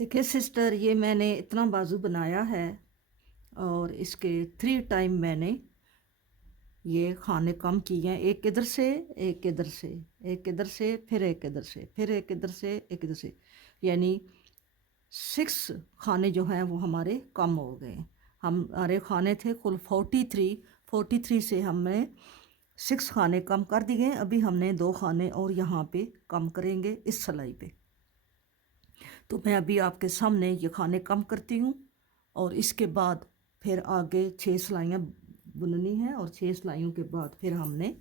देखिए सिस्टर, ये मैंने इतना बाजू बनाया है और इसके 3 टाइम मैंने ये खाने कम किए हैं। एक इधर से, एक इधर से, एक इधर से, फिर एक इधर से, फिर एक इधर से, एक इधर से, यानी 6 खाने जो हैं वो हमारे कम हो गए हैं। हमारे खाने थे कुल 43। 43 से हमने 6 खाने कम कर दिए। अभी हमने 2 खाने और यहाँ पे कम करेंगे इस सिलाई पे। तो मैं अभी आपके सामने ये खाने कम करती हूँ और इसके बाद फिर आगे 6 सिलाइयाँ बुननी है और 6 सिलाइयों के बाद फिर हमने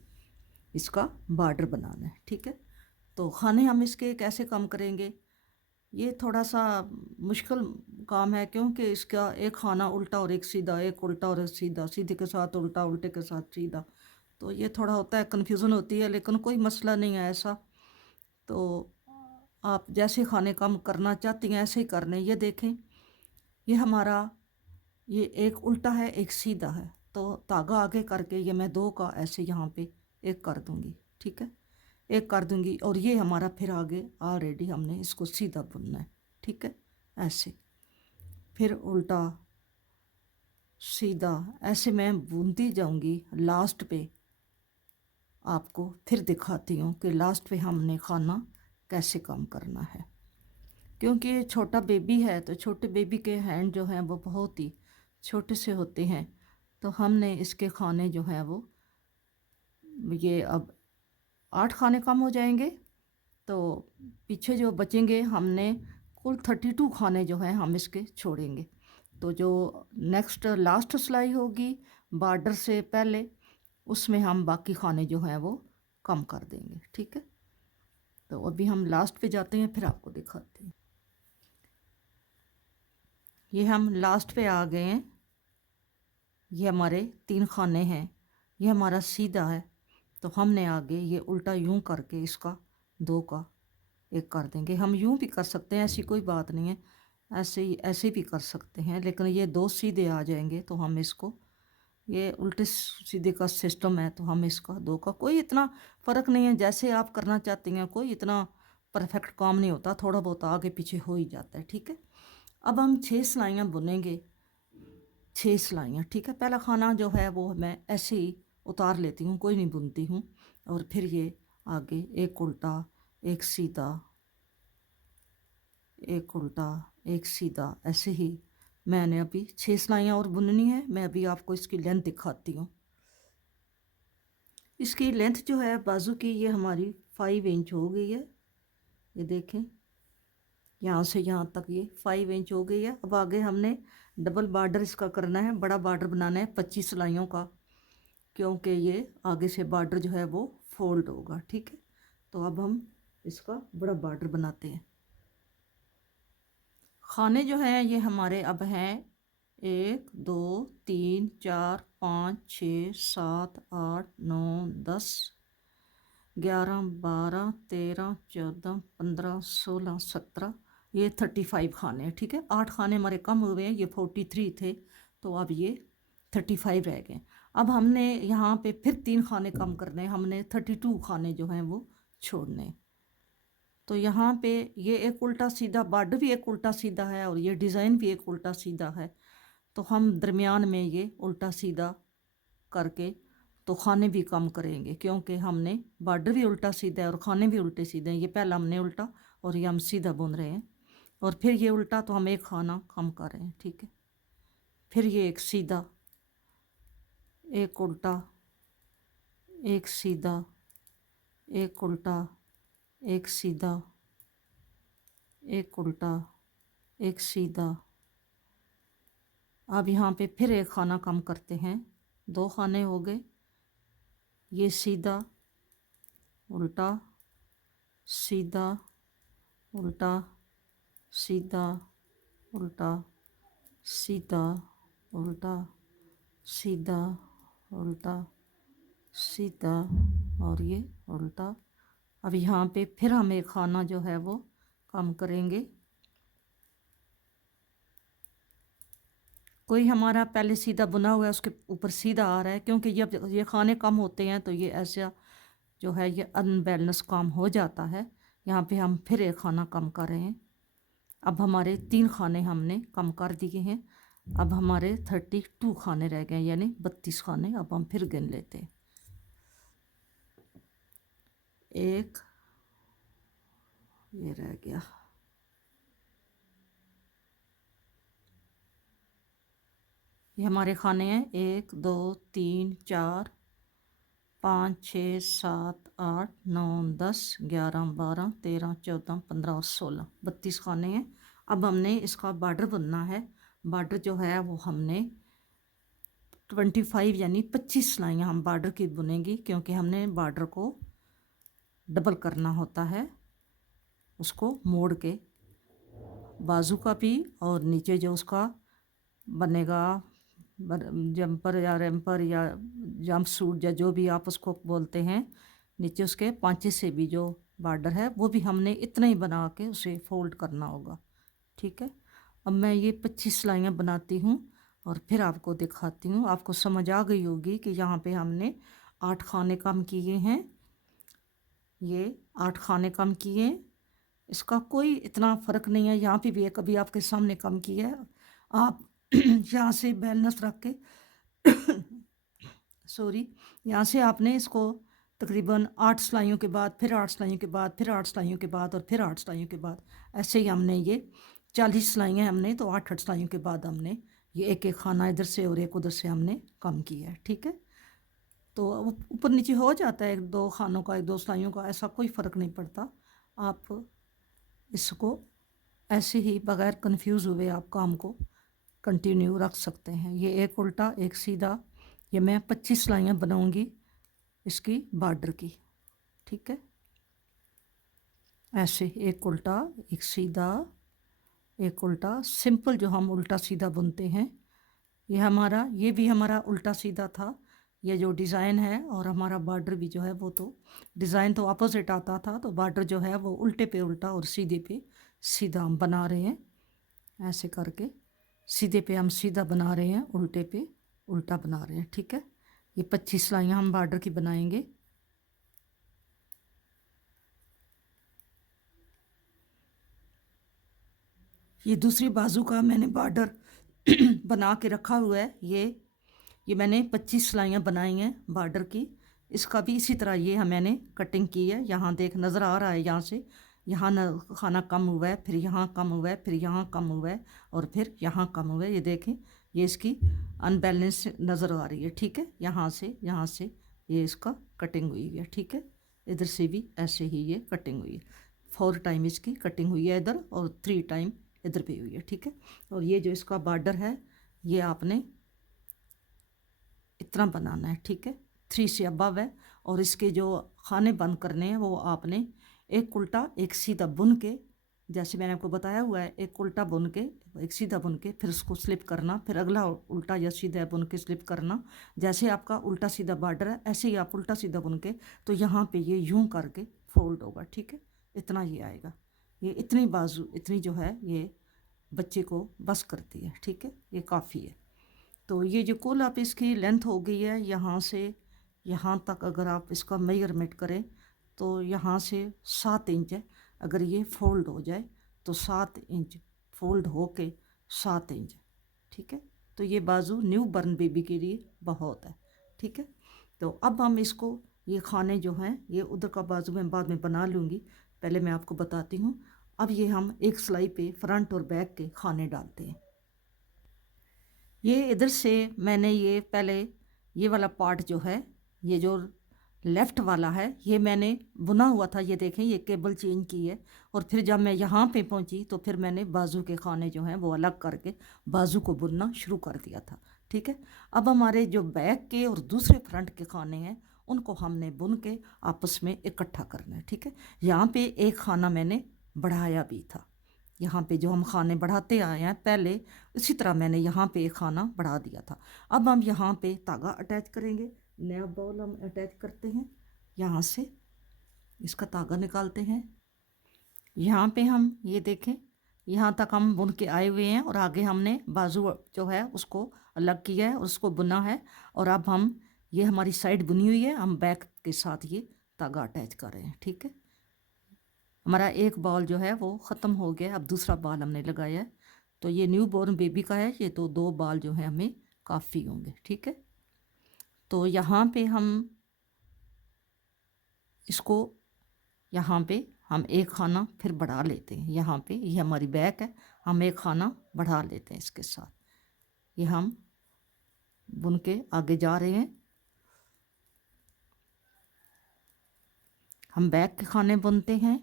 इसका बॉर्डर बनाना है। ठीक है, तो खाने हम इसके कैसे कम करेंगे, ये थोड़ा सा मुश्किल काम है क्योंकि इसका एक खाना उल्टा और एक सीधा, एक उल्टा और एक सीधा, सीधे के साथ उल्टा, उल्टे के साथ सीधा, तो ये थोड़ा होता है, कन्फ्यूज़न होती है, लेकिन कोई मसला नहीं है ऐसा। तो आप जैसे खाने कम करना चाहती हैं ऐसे ही करने। ये देखें, ये हमारा ये एक उल्टा है, एक सीधा है, तो धागा आगे करके ये मैं 2 का ऐसे यहाँ पे एक कर दूंगी। ठीक है, एक कर दूंगी और ये हमारा फिर आगे ऑलरेडी हमने इसको सीधा बुनना है। ठीक है, ऐसे फिर उल्टा सीधा ऐसे मैं बुनती जाऊंगी। लास्ट पे आपको फिर दिखाती हूँ कि लास्ट पे हमने खाना कैसे कम करना है, क्योंकि ये छोटा बेबी है तो छोटे बेबी के हैंड जो हैं वो बहुत ही छोटे से होते हैं। तो हमने इसके खाने जो हैं वो ये अब 8 खाने कम हो जाएंगे, तो पीछे जो बचेंगे हमने कुल 32 खाने जो हैं हम इसके छोड़ेंगे। तो जो नेक्स्ट लास्ट सिलाई होगी बॉर्डर से पहले, उसमें हम बाकी खाने जो हैं वो कम कर देंगे। ठीक है, तो अभी हम लास्ट पे जाते हैं फिर आपको दिखाते हैं। ये हम लास्ट पे आ गए हैं। ये हमारे 3 खाने हैं, ये हमारा सीधा है, तो हमने आगे ये उल्टा यूं करके इसका 2 का एक कर देंगे। हम यूं भी कर सकते हैं, ऐसी कोई बात नहीं है, ऐसे भी कर सकते हैं, लेकिन ये 2 सीधे आ जाएंगे तो हम इसको, ये उल्टे सीधे का सिस्टम है तो हम इसका 2 का, कोई इतना फ़र्क नहीं है, जैसे आप करना चाहती हैं, कोई इतना परफेक्ट काम नहीं होता, थोड़ा बहुत आगे पीछे हो ही जाता है। ठीक है, अब हम 6 सिलाइयाँ बुनेंगे। 6 सिलाइयाँ, ठीक है। पहला खाना जो है वो मैं ऐसे ही उतार लेती हूँ, कोई नहीं बुनती हूँ, और फिर ये आगे एक उल्टा, एक सीधा, एक उल्टा, एक सीधा, ऐसे ही मैंने अभी 6 सिलाइयाँ और बुननी है। मैं अभी आपको इसकी लेंथ दिखाती हूँ। इसकी लेंथ जो है बाजू की, ये हमारी 5 इंच हो गई है। ये देखें, यहाँ से यहाँ तक ये 5 इंच हो गई है। अब आगे हमने डबल बॉर्डर इसका करना है, बड़ा बॉर्डर बनाना है 25 सिलाइयों का, क्योंकि ये आगे से बॉर्डर जो है वो फोल्ड होगा। ठीक है, तो अब हम इसका बड़ा बॉर्डर बनाते हैं। खाने जो हैं ये हमारे अब हैं 1 2 3 4 5 6 7 8 9 10 11 12 13 14 15 16 17, ये 35 खाने हैं। ठीक है, 8 खाने हमारे कम हुए हैं, ये 43 थे, तो अब ये 35 रह गए। अब हमने यहाँ पे फिर 3 खाने कम करने हैं, हमने 32 खाने जो हैं वो छोड़ने हैं। तो यहाँ पे ये एक उल्टा सीधा बॉर्डर भी एक उल्टा सीधा है और ये डिज़ाइन भी एक उल्टा सीधा है, तो हम दरमियान में ये उल्टा सीधा करके तो खाने भी कम करेंगे, क्योंकि हमने बॉर्डर भी उल्टा सीधा है और खाने भी उल्टे सीधे हैं। ये पहला हमने उल्टा और ये हम सीधा बुन रहे हैं, और फिर ये उल्टा, तो हम एक खाना कम कर रहे हैं। ठीक है, फिर ये एक सीधा, एक उल्टा, एक सीधा, एक उल्टा, एक सीधा, एक उल्टा, एक सीधा। अब यहाँ पे फिर एक खाना कम करते हैं, 2 खाने हो गए। ये सीधा, उल्टा, सीधा, उल्टा, सीधा, उल्टा, सीधा, उल्टा, सीधा, उल्टा, सीधा, और ये उल्टा। अब यहाँ पे फिर हम एक खाना जो है वो कम करेंगे। कोई हमारा पहले सीधा बुना हुआ है उसके ऊपर सीधा आ रहा है, क्योंकि जब ये खाने कम होते हैं तो ये ऐसा जो है ये अनबैलेंस काम हो जाता है। यहाँ पे हम फिर एक खाना कम कर रहे हैं, अब हमारे 3 खाने हमने कम कर दिए हैं। अब हमारे 32 खाने रह गए, यानी 32 खाने। अब हम फिर गिन लेते हैं। 1, ये रह गया, ये हमारे खाने हैं 1 2 3 4 5 6 7 8 9 10 11 12 13 14 15 और 16, 32 खाने हैं। अब हमने इसका बॉर्डर बनना है। बॉर्डर जो है वो हमने 25 यानी 25 सिलाइयाँ हम बॉर्डर की बुनेंगी, क्योंकि हमने बॉर्डर को डबल करना होता है, उसको मोड़ के बाजू का भी और नीचे जो उसका बनेगा जंपर या रैम्पर या जंप सूट या जो भी आप उसको बोलते हैं, नीचे उसके पांचे से भी जो बॉर्डर है वो भी हमने इतना ही बना के उसे फोल्ड करना होगा। ठीक है, अब मैं ये 25 सिलाइयाँ बनाती हूँ और फिर आपको दिखाती हूँ। आपको समझ आ गई होगी कि यहाँ पे हमने 8 खाने कम किए हैं, ये 8 खाने कम किए। इसका कोई इतना फ़र्क नहीं है, यहाँ पे भी है, कभी आपके सामने कम किया है आप यहाँ से बैलेंस रख के सॉरी, यहाँ से आपने इसको तकरीबन 8 सिलाइयों के बाद फिर 8 सिलाइयों के बाद फिर 8 सिलाइयों के बाद और फिर 8 सिलाइयों के बाद, ऐसे ही हमने ये 40 सिलाइयाँ हमने तो 8 सिलाइयों के बाद हमने ये एक एक खाना इधर से और एक उधर से हमने कम किया है। ठीक है, तो ऊपर नीचे हो जाता है, 1 2 खानों का 1 2 सिलाइयों का, ऐसा कोई फ़र्क नहीं पड़ता। आप इसको ऐसे ही बगैर कंफ्यूज हुए आप काम को कंटिन्यू रख सकते हैं। ये एक उल्टा एक सीधा, ये मैं 25 सिलाइयाँ बनाऊंगी इसकी बॉर्डर की। ठीक है, ऐसे एक उल्टा एक सीधा एक उल्टा, सिंपल जो हम उल्टा सीधा बुनते हैं। ये भी हमारा उल्टा सीधा था, ये जो डिज़ाइन है, और हमारा बॉर्डर भी जो है वो तो डिज़ाइन तो अपोजिट आता था, तो बॉर्डर जो है वो उल्टे पे उल्टा और सीधे पे सीधा हम बना रहे हैं। ऐसे करके सीधे पे हम सीधा बना रहे हैं, उल्टे पे उल्टा बना रहे हैं। ठीक है, ये 25 सिलाइयाँ हम बॉर्डर की बनाएंगे। ये दूसरी बाजू का मैंने बॉर्डर बना के रखा हुआ है। ये मैंने 25 सिलाइयाँ बनाई हैं बॉर्डर की। इसका भी इसी तरह ये मैंने कटिंग की है। यहाँ देख नज़र आ रहा है, यहाँ से यहाँ न खाना कम हुआ है, फिर यहाँ कम हुआ है, फिर यहाँ कम हुआ है और फिर यहाँ कम हुआ है। ये देखें, ये इसकी अनबैलेंस नज़र आ रही है। ठीक है, यहाँ से ये इसका कटिंग हुई है। ठीक है, इधर से भी ऐसे ही ये कटिंग हुई है। 4 टाइम इसकी कटिंग हुई है इधर और 3 टाइम इधर पे हुई है। ठीक है, और ये जो इसका बॉर्डर है ये आपने इतना बनाना है। ठीक है, 3 से अबव है, और इसके जो खाने बंद करने हैं वो आपने एक उल्टा एक सीधा बुन के, जैसे मैंने आपको बताया हुआ है, एक उल्टा बुन के एक सीधा बुन के फिर उसको स्लिप करना, फिर अगला उल्टा या सीधा बुन के स्लिप करना। जैसे आपका उल्टा सीधा बॉर्डर है ऐसे ही आप उल्टा सीधा बुन के, तो यहाँ पे ये यूं करके फोल्ड होगा। ठीक है, इतना ये आएगा। ये इतनी बाजू इतनी जो है ये बच्चे को बस करती है। ठीक है, ये काफ़ी है। तो ये जो कुल आप इसकी लेंथ हो गई है, यहाँ से यहाँ तक अगर आप इसका मेजरमेंट करें तो यहाँ से 7 इंच है। अगर ये फोल्ड हो जाए तो 7 इंच फोल्ड हो के 7 इंच। ठीक है, तो ये बाजू न्यू बर्न बेबी के लिए बहुत है। ठीक है, तो अब हम इसको ये खाने जो हैं ये उधर का बाजू में बाद में बना लूँगी, पहले मैं आपको बताती हूँ। अब ये हम एक सिलाई पे फ्रंट और बैक के खाने डालते हैं। ये इधर से मैंने ये पहले ये वाला पार्ट जो है, ये जो लेफ़्ट वाला है, ये मैंने बुना हुआ था। ये देखें, ये केबल चेंज की है, और फिर जब मैं यहाँ पे पहुँची तो फिर मैंने बाजू के खाने जो हैं वो अलग करके बाजू को बुनना शुरू कर दिया था। ठीक है, अब हमारे जो बैक के और दूसरे फ्रंट के खाने हैं उनको हमने बुन के आपस में इकट्ठा करना है। ठीक है, यहाँ पे एक खाना मैंने बढ़ाया भी था, यहाँ पे जो हम खाने बढ़ाते आए हैं पहले, इसी तरह मैंने यहाँ पे एक खाना बढ़ा दिया था। अब हम यहाँ पे धागा अटैच करेंगे, नया बॉल हम अटैच करते हैं, यहाँ से इसका धागा निकालते हैं। यहाँ पे हम ये देखें, यहाँ तक हम बुन के आए हुए हैं और आगे हमने बाजू जो है उसको अलग किया है और उसको बुना है, और अब हम ये हमारी साइड बुनी हुई है, हम बैक के साथ ये धागा अटैच कर रहे हैं। ठीक है, हमारा एक बॉल जो है वो ख़त्म हो गया, अब दूसरा बॉल हमने लगाया है। तो ये न्यू बॉर्न बेबी का है, ये तो 2 बॉल जो है हमें काफ़ी होंगे, ठीक है। तो यहाँ पे हम इसको, यहाँ पे हम एक खाना फिर बढ़ा लेते हैं। यहाँ पे ये हमारी बैक है, हम एक खाना बढ़ा लेते हैं इसके साथ। ये हम बुन के आगे जा रहे हैं। हम बैक के खाने बुनते हैं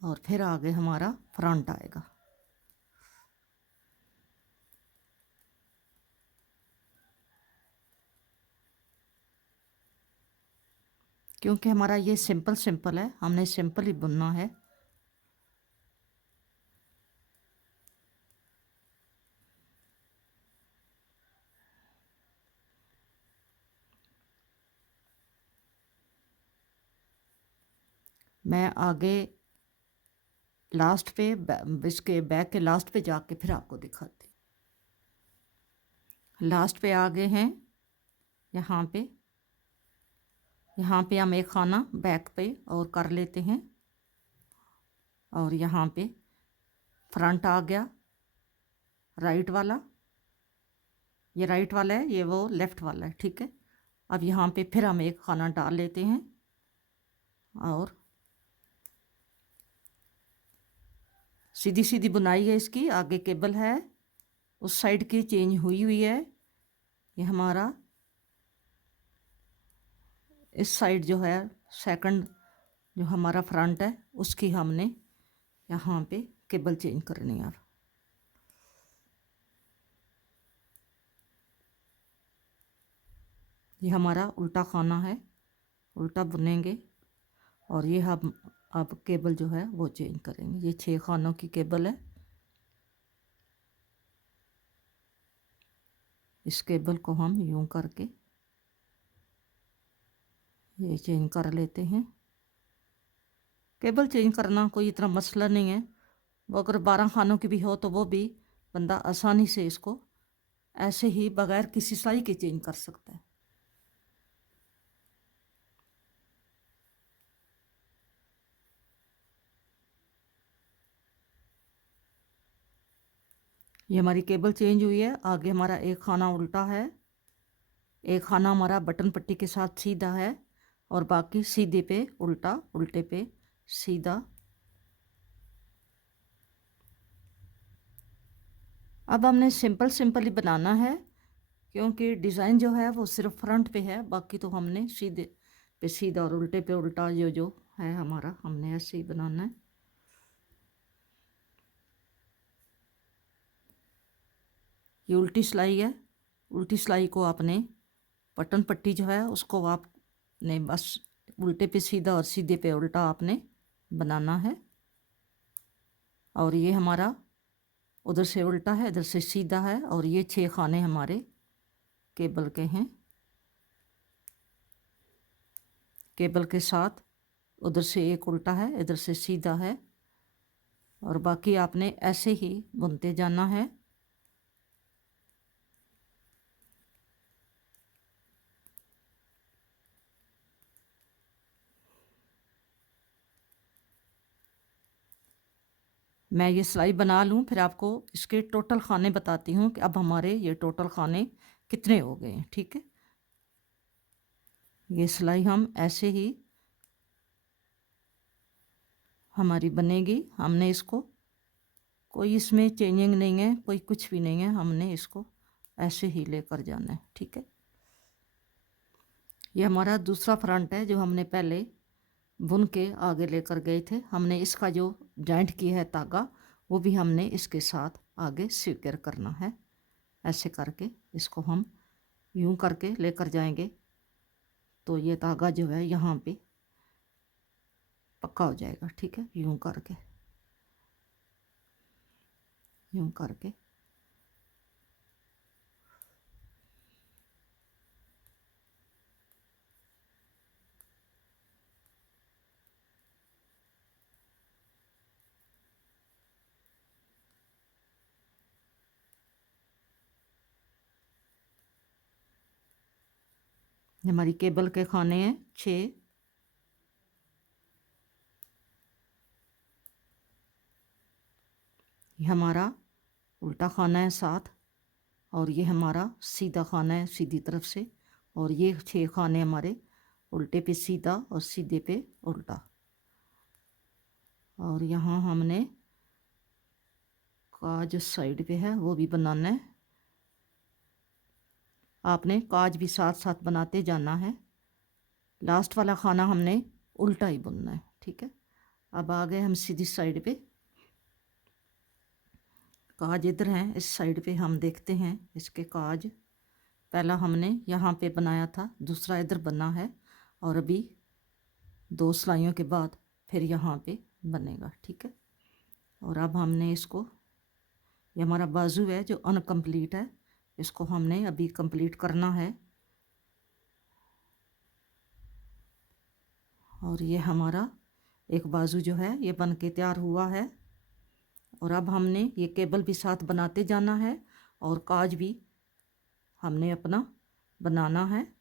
और फिर आगे हमारा फ्रंट आएगा। क्योंकि हमारा ये सिंपल सिंपल है, हमने सिंपल ही बुनना है। मैं आगे लास्ट पे इसके बैक के लास्ट पे जाके फिर आपको दिखाती हूँ। लास्ट पे आ गए हैं, यहाँ पे हम एक खाना बैक पे और कर लेते हैं और यहाँ पे फ्रंट आ गया राइट वाला, ये राइट वाला है, ये वो लेफ़्ट वाला है, ठीक है। अब यहाँ पे फिर हम एक खाना डाल लेते हैं और सीधी सीधी बुनाई है इसकी। आगे केबल है, उस साइड की चेंज हुई हुई है। ये हमारा इस साइड जो है सेकंड जो हमारा फ्रंट है उसकी हमने यहाँ पे केबल चेंज करनी है। ये हमारा उल्टा खाना है, उल्टा बुनेंगे और ये हम अब केबल जो है वो चेंज करेंगे। ये 6 खानों की केबल है, इस केबल को हम यूं करके ये चेंज कर लेते हैं। केबल चेंज करना कोई इतना मसला नहीं है, वो अगर 12 खानों की भी हो तो वो भी बंदा आसानी से इसको ऐसे ही बगैर किसी सिलाई के चेंज कर सकता है। ये हमारी केबल चेंज हुई है। आगे हमारा एक खाना उल्टा है, एक खाना हमारा बटन पट्टी के साथ सीधा है और बाकी सीधे पे उल्टा, उल्टे पे सीधा। अब हमने सिंपल सिंपल ही बनाना है क्योंकि डिज़ाइन जो है वो सिर्फ फ्रंट पे है, बाकी तो हमने सीधे पे सीधा और उल्टे पे उल्टा जो है हमारा, हमने ऐसे ही बनाना है। ये उल्टी सिलाई है, उल्टी सिलाई को आपने बटन पट्टी जो है उसको आपने बस उल्टे पे सीधा और सीधे पे उल्टा आपने बनाना है। और ये हमारा उधर से उल्टा है, इधर से सीधा है और ये 6 खाने हमारे केबल के हैं। केबल के साथ उधर से एक उल्टा है, इधर से सीधा है और बाकी आपने ऐसे ही बुनते जाना है। मैं ये सिलाई बना लूँ फिर आपको इसके टोटल खाने बताती हूँ कि अब हमारे ये टोटल खाने कितने हो गए हैं, ठीक है। ये सिलाई हम ऐसे ही हमारी बनेगी, हमने इसको कोई इसमें चेंजिंग नहीं है, कोई कुछ भी नहीं है, हमने इसको ऐसे ही लेकर जाना है, ठीक है। ये हमारा दूसरा फ्रंट है जो हमने पहले बुन के आगे लेकर गए थे। हमने इसका जो जॉइंट किया है धागा वो भी हमने इसके साथ आगे सिक्योर करना है। ऐसे करके इसको हम यूं करके लेकर जाएंगे तो ये धागा जो है यहाँ पे पक्का हो जाएगा, ठीक है। यूं करके, यूं करके हमारी केबल के खाने हैं 6। ये हमारा उल्टा खाना है 7, और ये हमारा सीधा खाना है सीधी तरफ से, और ये 6 खाने हमारे उल्टे पे सीधा और सीधे पे उल्टा। और यहाँ हमने काज साइड पे है वो भी बनाना है। आपने काज भी साथ साथ बनाते जाना है। लास्ट वाला खाना हमने उल्टा ही बुनना है, ठीक है। अब आ गए हम सीधी साइड पे। काज इधर हैं, इस साइड पे हम देखते हैं इसके काज। पहला हमने यहाँ पे बनाया था, दूसरा इधर बना है, और अभी 2 सिलाइयों के बाद फिर यहाँ पे बनेगा, ठीक है। और अब हमने इसको, ये हमारा बाजू है जो अनकम्प्लीट है, इसको हमने अभी कंप्लीट करना है। और ये हमारा एक बाजू जो है ये बन के तैयार हुआ है। और अब हमने ये केबल भी साथ बनाते जाना है, और काज भी हमने अपना बनाना है।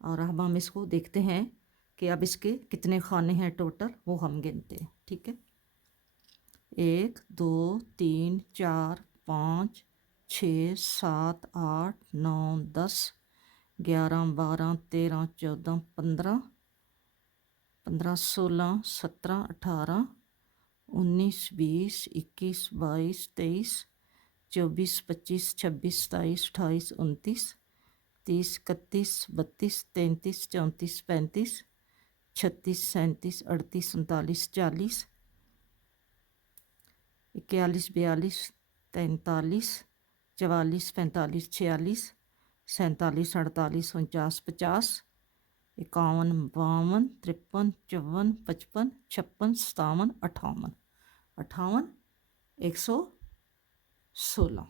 और अब हम इसको देखते हैं कि अब इसके कितने खाने हैं टोटल, वो हम गिनते हैं, ठीक है। 1 2 3 4 5 6 7 8 9 10 11 12 13 14 15 15 16 17 18 19 20 21 22 23 24 25 26 27 28 29 30 31 32 33 34 35 36 37 38 39 40 41 42 43 44 45 46 47 48 49 50 51 52 53 54 55 56 57 58 58 116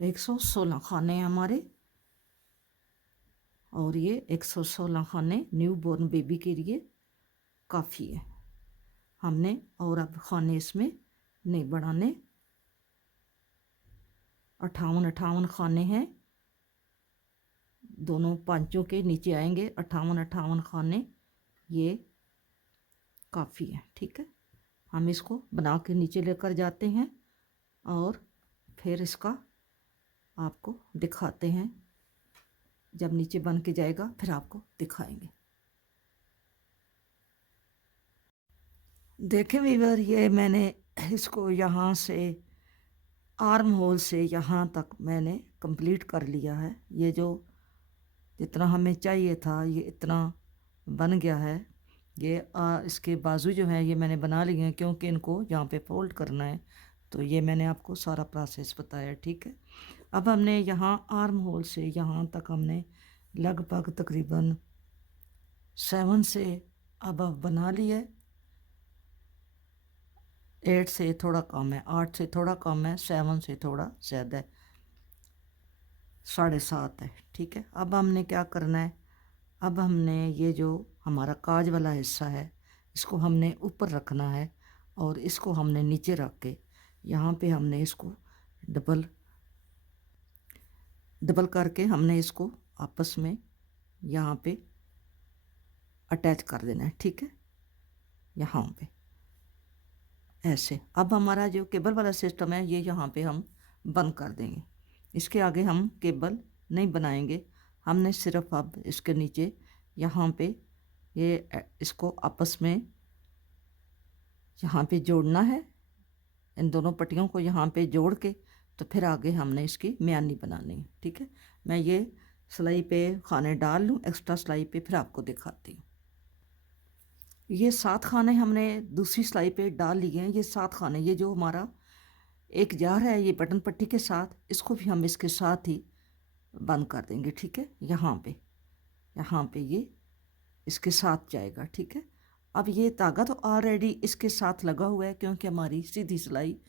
116 खाने हैं हमारे। और ये 116 खाने न्यू बॉर्न बेबी के लिए काफ़ी है। हमने और अब खाने इसमें नहीं बढ़ाने। 58 खाने हैं, दोनों पांचों के नीचे आएंगे 58 खाने, ये काफ़ी है, ठीक है। हम इसको बना के नीचे लेकर जाते हैं और फिर इसका आपको दिखाते हैं। जब नीचे बन के जाएगा फिर आपको दिखाएंगे। देखें वीवर, ये मैंने इसको यहाँ से आर्म होल से यहाँ तक मैंने कंप्लीट कर लिया है। ये जो जितना हमें चाहिए था ये इतना बन गया है। ये इसके बाजू जो है ये मैंने बना लिए हैं, क्योंकि इनको यहाँ पे फोल्ड करना है, तो ये मैंने आपको सारा प्रोसेस बताया, ठीक है। अब हमने यहाँ आर्म होल से यहाँ तक हमने लगभग तकरीबन 7 से अब बना लिए। 8 से थोड़ा कम है, 8 से थोड़ा कम है, 7 से थोड़ा ज़्यादा है, 7.5 है, ठीक है। अब हमने क्या करना है, अब हमने ये जो हमारा काज वाला हिस्सा है इसको हमने ऊपर रखना है, और इसको हमने नीचे रख के यहाँ पे हमने इसको डबल करके हमने इसको आपस में यहाँ पे अटैच कर देना है, ठीक है, यहाँ पे ऐसे। अब हमारा जो केबल वाला सिस्टम है ये यहाँ पे हम बंद कर देंगे। इसके आगे हम केबल नहीं बनाएंगे, हमने सिर्फ अब इसके नीचे यहाँ पे ये इसको आपस में यहाँ पे जोड़ना है, इन दोनों पट्टियों को यहाँ पे जोड़ के, तो फिर आगे हमने इसकी म्यानी बनानी है, ठीक है। मैं ये सिलाई पे खाने डाल लूँ, एक्स्ट्रा सिलाई पे, फिर आपको दिखाती हूँ। ये 7 खाने हमने दूसरी सिलाई पे डाल लिए हैं। ये 7 खाने, ये जो हमारा एक जार है ये बटन पट्टी के साथ, इसको भी हम इसके साथ ही बंद कर देंगे, ठीक है। यहाँ पे ये इसके साथ जाएगा, ठीक है। अब ये धागा तो ऑलरेडी इसके साथ लगा हुआ है, क्योंकि हमारी सीधी सिलाई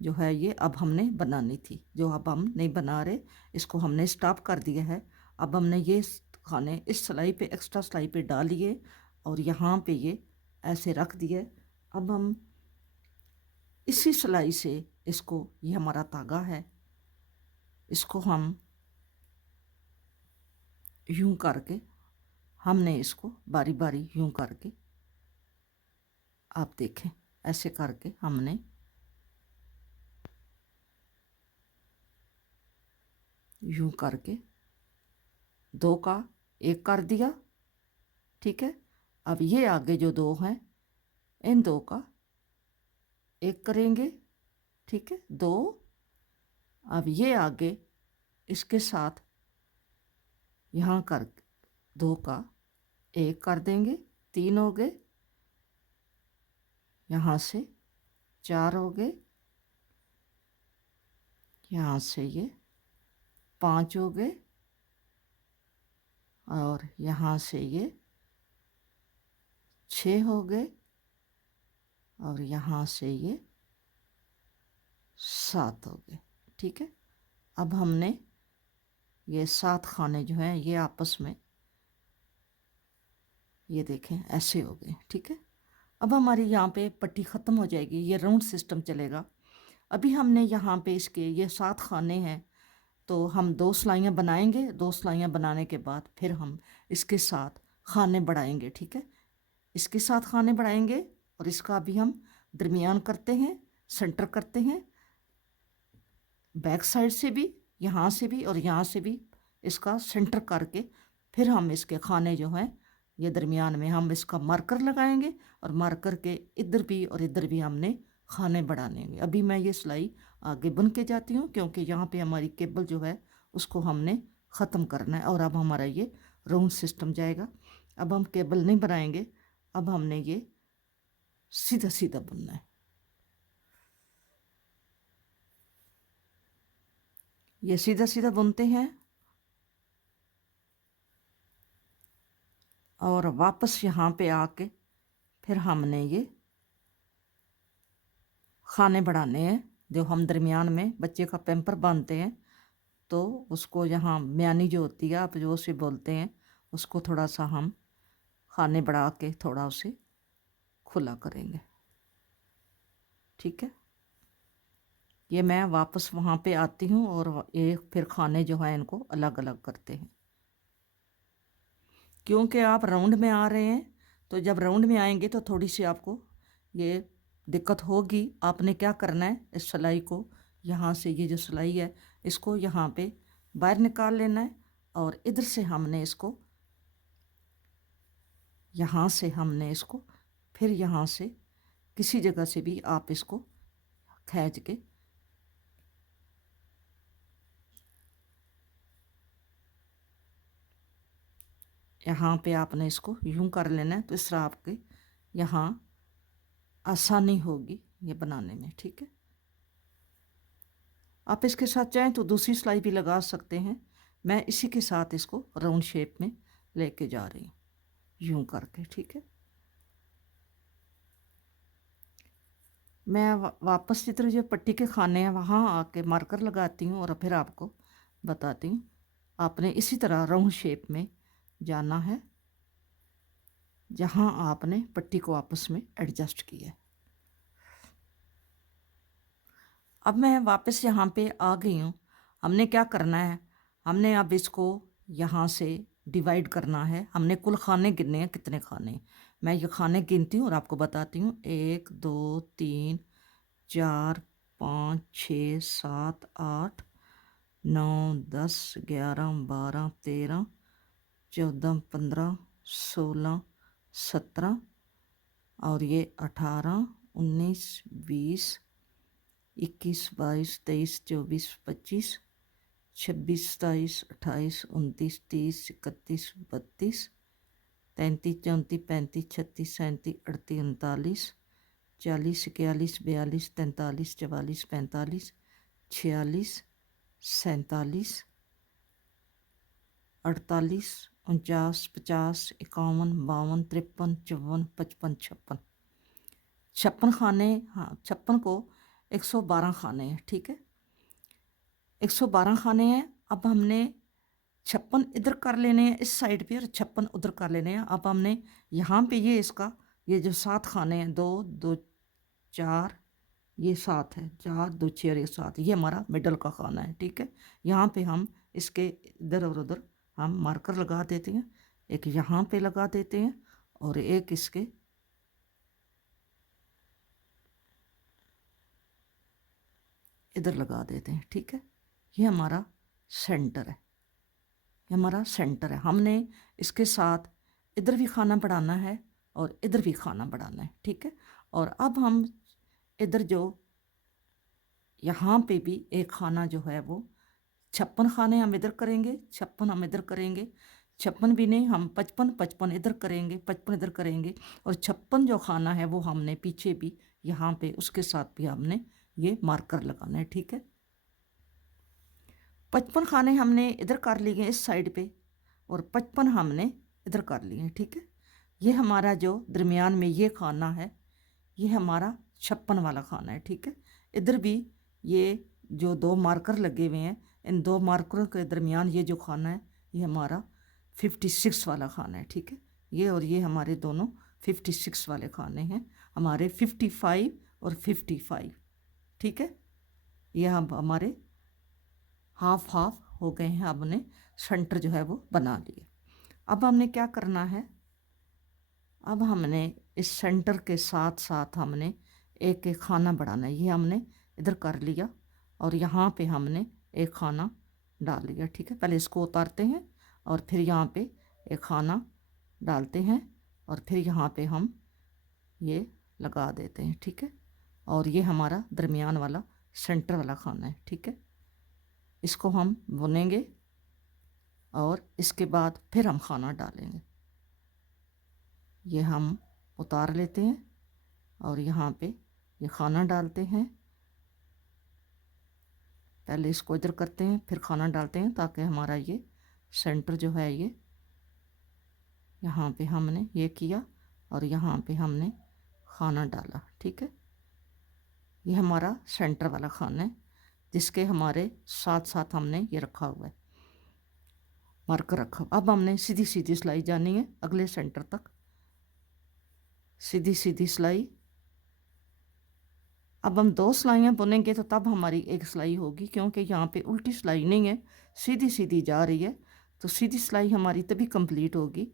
जो है ये अब हमने बनानी थी, जो अब हम नहीं बना रहे, इसको हमने स्टॉप कर दिया है। अब हमने ये खाने इस सिलाई पे एक्स्ट्रा सिलाई पे डालिए और यहाँ पे ये ऐसे रख दिए। अब हम इसी सिलाई से इसको, ये हमारा धागा है, इसको हम यूं करके हमने इसको बारी बारी यूं करके, आप देखें ऐसे करके हमने यूं करके 2 का 1 कर दिया। ठीक है, अब ये आगे जो 2 हैं इन 2 का 1 करेंगे। ठीक है, 2। अब ये आगे इसके साथ यहाँ कर 2 का 1 कर देंगे, 3 हो गए। यहाँ से 4 हो गए, यहाँ से ये 5 हो गए, और यहाँ से ये 6 हो गए, और यहाँ से ये 7 हो गए। ठीक है, अब हमने ये 7 खाने जो हैं ये आपस में ये देखें ऐसे हो गए। ठीक है, अब हमारी यहाँ पे पट्टी ख़त्म हो जाएगी, ये राउंड सिस्टम चलेगा। अभी हमने यहाँ पे इसके ये 7 खाने हैं, तो हम 2 सिलाइयाँ बनाएंगे। 2 सिलाइयाँ बनाने के बाद फिर हम इसके साथ खाने बढ़ाएंगे। ठीक है, इसके साथ खाने बढ़ाएंगे, और इसका अभी हम दरमियान करते हैं, सेंटर करते हैं, बैक साइड से भी, यहाँ से भी और यहाँ से भी इसका सेंटर करके फिर हम इसके खाने जो हैं ये दरमियान में हम इसका मार्कर लगाएंगे, और मार्कर के इधर भी और इधर भी हमने खाने बढ़ाने हैं। अभी मैं ये सिलाई आगे बुन के जाती हूँ, क्योंकि यहाँ पे हमारी केबल जो है उसको हमने ख़त्म करना है, और अब हमारा ये राउंड सिस्टम जाएगा। अब हम केबल नहीं बनाएंगे, अब हमने ये सीधा सीधा बुनना है। ये सीधा सीधा बुनते हैं, और वापस यहाँ पे आके फिर हमने ये खाने बढ़ाने हैं। जो हम दरमियान में बच्चे का पैम्पर बांधते हैं, तो उसको यहाँ म्यानी जो होती है, आप जो उसे बोलते हैं, उसको थोड़ा सा हम खाने बढ़ा के थोड़ा उसे खुला करेंगे। ठीक है, ये मैं वापस वहाँ पे आती हूँ, और ये फिर खाने जो हैं इनको अलग अलग करते हैं। क्योंकि आप राउंड में आ रहे हैं, तो जब राउंड में आएंगे तो थोड़ी सी आपको ये दिक्कत होगी। आपने क्या करना है, इस सिलाई को यहाँ से, ये जो सिलाई है इसको यहाँ पे बाहर निकाल लेना है, और इधर से हमने इसको, यहाँ से हमने इसको फिर यहाँ से किसी जगह से भी आप इसको खींच के यहाँ पे आपने इसको यूं कर लेना है, तो इस तरह आपके यहाँ आसानी होगी ये बनाने में। ठीक है, आप इसके साथ चाहें तो दूसरी सिलाई भी लगा सकते हैं। मैं इसी के साथ इसको राउंड शेप में लेके जा रही हूँ यूं करके। ठीक है, मैं वापस की तरफ जो पट्टी के खाने हैं वहाँ आके मार्कर लगाती हूँ, और फिर आपको बताती हूँ। आपने इसी तरह राउंड शेप में जाना है, जहाँ आपने पट्टी को आपस में एडजस्ट किया है। अब मैं वापस यहाँ पे आ गई हूँ। हमने क्या करना है, हमने अब इसको यहाँ से डिवाइड करना है। हमने कुल खाने गिनने हैं, कितने खाने। मैं ये खाने गिनती हूँ और आपको बताती हूँ। 1 2 3 4 5 6 7 8 9 10 11 12 13 14 15 16 17, और ये 18 19 20 21 22 23 24 25 26 27 28 29 30 31 32 33 34 35 36 37 38 39 40 41 42 43 44 45 46 47 48 49 50 51 52 53 54 55 56 56 खाने। हाँ, 56 को 112 खाने हैं। ठीक है, 112 खाने हैं। अब हमने 56 इधर कर लेने हैं इस साइड पे, और 56 उधर कर लेने हैं। अब हमने यहाँ पे ये इसका ये जो 7 खाने हैं, 2 2 4, ये 7 है, 4 2 6 और ये 7, ये हमारा मिडल का खाना है। ठीक है, यहाँ पे हम इसके इधर और उधर हम मार्कर लगा देते हैं। एक यहाँ पे लगा देते हैं, और एक इसके इधर लगा देते हैं, ठीक है। ये हमारा सेंटर है, ये हमारा सेंटर है। हमने इसके साथ इधर भी खाना बढ़ाना है और इधर भी खाना बढ़ाना है, ठीक है। और अब हम इधर जो यहाँ पे भी एक खाना जो है वो 56 खाने हम इधर करेंगे, 56 हम इधर करेंगे, 56 भी नहीं, हम 55 55 इधर करेंगे, 55 इधर करेंगे। और 56 जो खाना है वो हमने पीछे भी यहाँ पे उसके साथ भी हमने ये मार्कर लगाना है, ठीक है। 55 खाने हमने इधर कर लिए इस साइड पे और 55 हमने इधर कर लिए हैं, ठीक है। ये हमारा जो दरमियान में ये खाना है ये हमारा 56 वाला खाना है, ठीक है। इधर भी ये जो 2 मार्कर लगे हुए हैं, इन 2 मार्करों के दरमियान ये जो खाना है ये हमारा 56 वाला खाना है, ठीक है। ये और ये हमारे दोनों 56 वाले खाने हैं, हमारे 55 और 55, ठीक है। ये हम हमारे हाफ हाफ हो गए हैं, हमने सेंटर जो है वो बना लिए। अब हमने क्या करना है, अब हमने इस सेंटर के साथ साथ हमने एक एक खाना बढ़ाना है। ये हमने इधर कर लिया और यहाँ पे हमने एक खाना डाल लिया, ठीक है। पहले इसको उतारते हैं और फिर यहाँ पे एक खाना डालते हैं और फिर यहाँ पे हम ये लगा देते हैं, ठीक है। और ये हमारा दरमियान वाला सेंटर वाला खाना है, ठीक है। इसको हम बुनेंगे और इसके बाद फिर हम खाना डालेंगे। ये हम उतार लेते हैं और यहाँ पे ये खाना डालते हैं। पहले इसको इधर करते हैं फिर खाना डालते हैं ताकि हमारा ये सेंटर जो है ये यहाँ पे हमने ये किया और यहाँ पे हमने खाना डाला, ठीक है। ये हमारा सेंटर वाला खाना है जिसके हमारे साथ साथ हमने ये रखा हुआ है, मार्कर रखा। अब हमने सीधी सीधी सिलाई जानी है अगले सेंटर तक, सीधी सीधी सिलाई। अब हम 2 सिलाइयाँ बुनेंगे तो तब हमारी एक सिलाई होगी, क्योंकि यहाँ पे उल्टी सिलाई नहीं है, सीधी सीधी जा रही है। तो सीधी सिलाई हमारी तभी कंप्लीट होगी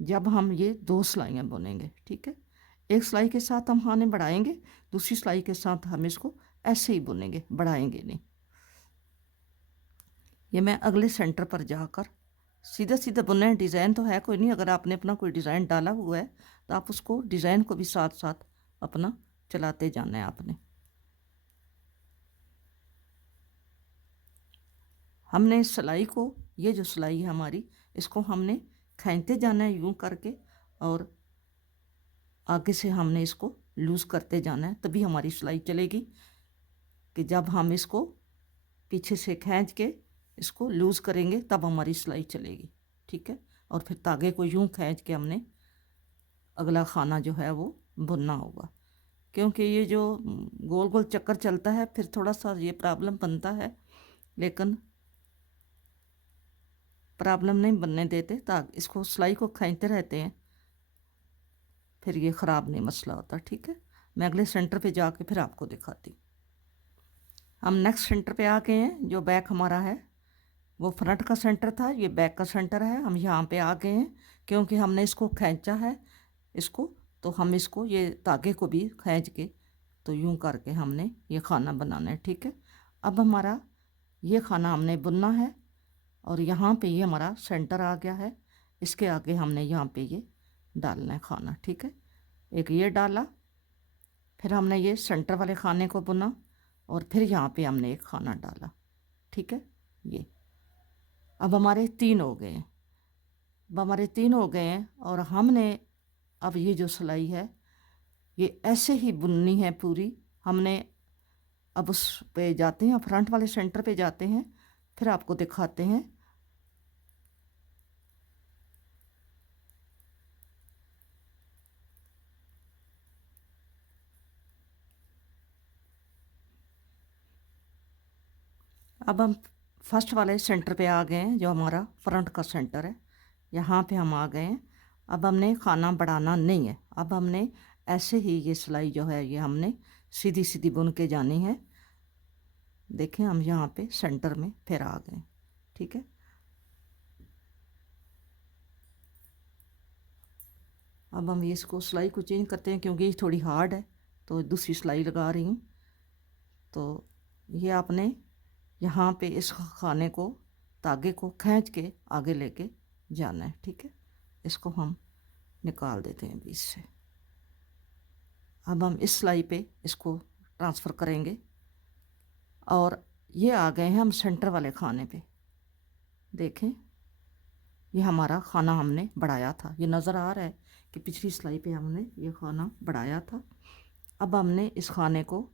जब हम ये 2 सिलाइयाँ बुनेंगे, ठीक है। एक सिलाई के साथ हम खाने बढ़ाएंगे, दूसरी सिलाई के साथ हम इसको ऐसे ही बुनेंगे, बढ़ाएंगे नहीं। ये मैं अगले सेंटर पर जाकर सीधा सीधा बुनना है। डिज़ाइन तो है कोई नहीं, अगर आपने अपना कोई डिज़ाइन डाला हुआ है तो आप उसको डिज़ाइन को भी साथ साथ अपना चलाते जाना है आपने। हमने इस सिलाई को, ये जो सिलाई है हमारी, इसको हमने खींचते जाना है यूं करके और आगे से हमने इसको लूज़ करते जाना है, तभी हमारी सिलाई चलेगी। कि जब हम इसको पीछे से खींच के इसको लूज़ करेंगे तब हमारी सिलाई चलेगी, ठीक है। और फिर धागे को यूं खींच के हमने अगला खाना जो है वो बुनना होगा, क्योंकि ये जो गोल गोल चक्कर चलता है फिर थोड़ा सा ये प्रॉब्लम बनता है, लेकिन प्रॉब्लम नहीं बनने देते। ताकि इसको सिलाई को खींचते रहते हैं फिर ये ख़राब नहीं मसला होता, ठीक है। मैं अगले सेंटर पे जाके फिर आपको दिखाती हूँ। हम नेक्स्ट सेंटर पे आ गए हैं। जो बैक हमारा है वो फ्रंट का सेंटर था, ये बैक का सेंटर है। हम यहाँ पे आ गए हैं क्योंकि हमने इसको खींचा है इसको, तो हम इसको ये धागे को भी खींच के तो यूं करके हमने ये खाना बनाना है, ठीक है। अब हमारा ये खाना हमने बुनना है और यहाँ पे ये हमारा सेंटर आ गया है। इसके आगे हमने यहाँ पे ये डालना है खाना, ठीक है। एक ये डाला, फिर हमने ये सेंटर वाले खाने को बुना और फिर यहाँ पे हमने एक खाना डाला, ठीक है। ये अब हमारे 3 हो गए हैं, अब हमारे 3 हो गए हैं और हमने अब ये जो सिलाई है ये ऐसे ही बुननी है पूरी। हमने अब उस पे जाते हैं, फ्रंट वाले सेंटर पे जाते हैं, फिर आपको दिखाते हैं। अब हम फर्स्ट वाले सेंटर पे आ गए हैं जो हमारा फ्रंट का सेंटर है, यहाँ पे हम आ गए हैं। अब हमने खाना बढ़ाना नहीं है, अब हमने ऐसे ही ये सिलाई जो है ये हमने सीधी सीधी बुन के जानी है। देखें हम यहाँ पे सेंटर में फिर आ गए, ठीक है। अब हम इसको सिलाई को चेंज करते हैं क्योंकि ये थोड़ी हार्ड है, तो दूसरी सिलाई लगा रही हूँ। तो ये आपने यहाँ पे इस खाने को, तागे को खींच के आगे लेके जाना है, ठीक है। इसको हम निकाल देते हैं बीच से। अब हम इस सिलाई पे इसको ट्रांसफ़र करेंगे और ये आ गए हैं हम सेंटर वाले खाने पे। देखें, ये हमारा खाना हमने बढ़ाया था, ये नज़र आ रहा है कि पिछली सिलाई पे हमने ये खाना बढ़ाया था। अब हमने इस खाने को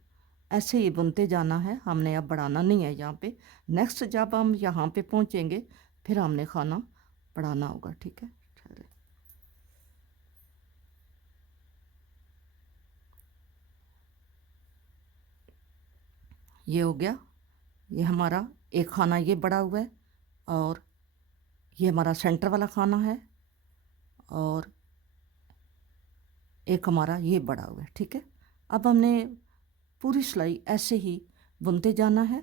ऐसे ही बुनते जाना है, हमने अब बढ़ाना नहीं है यहाँ पे। नेक्स्ट जब हम यहाँ पे पहुँचेंगे फिर हमने खाना बढ़ाना होगा, ठीक है। ठहरे, ये हो गया, ये हमारा एक खाना ये बढ़ा हुआ है और ये हमारा सेंटर वाला खाना है और एक हमारा ये बढ़ा हुआ है, ठीक है। अब हमने पूरी सिलाई ऐसे ही बुनते जाना है।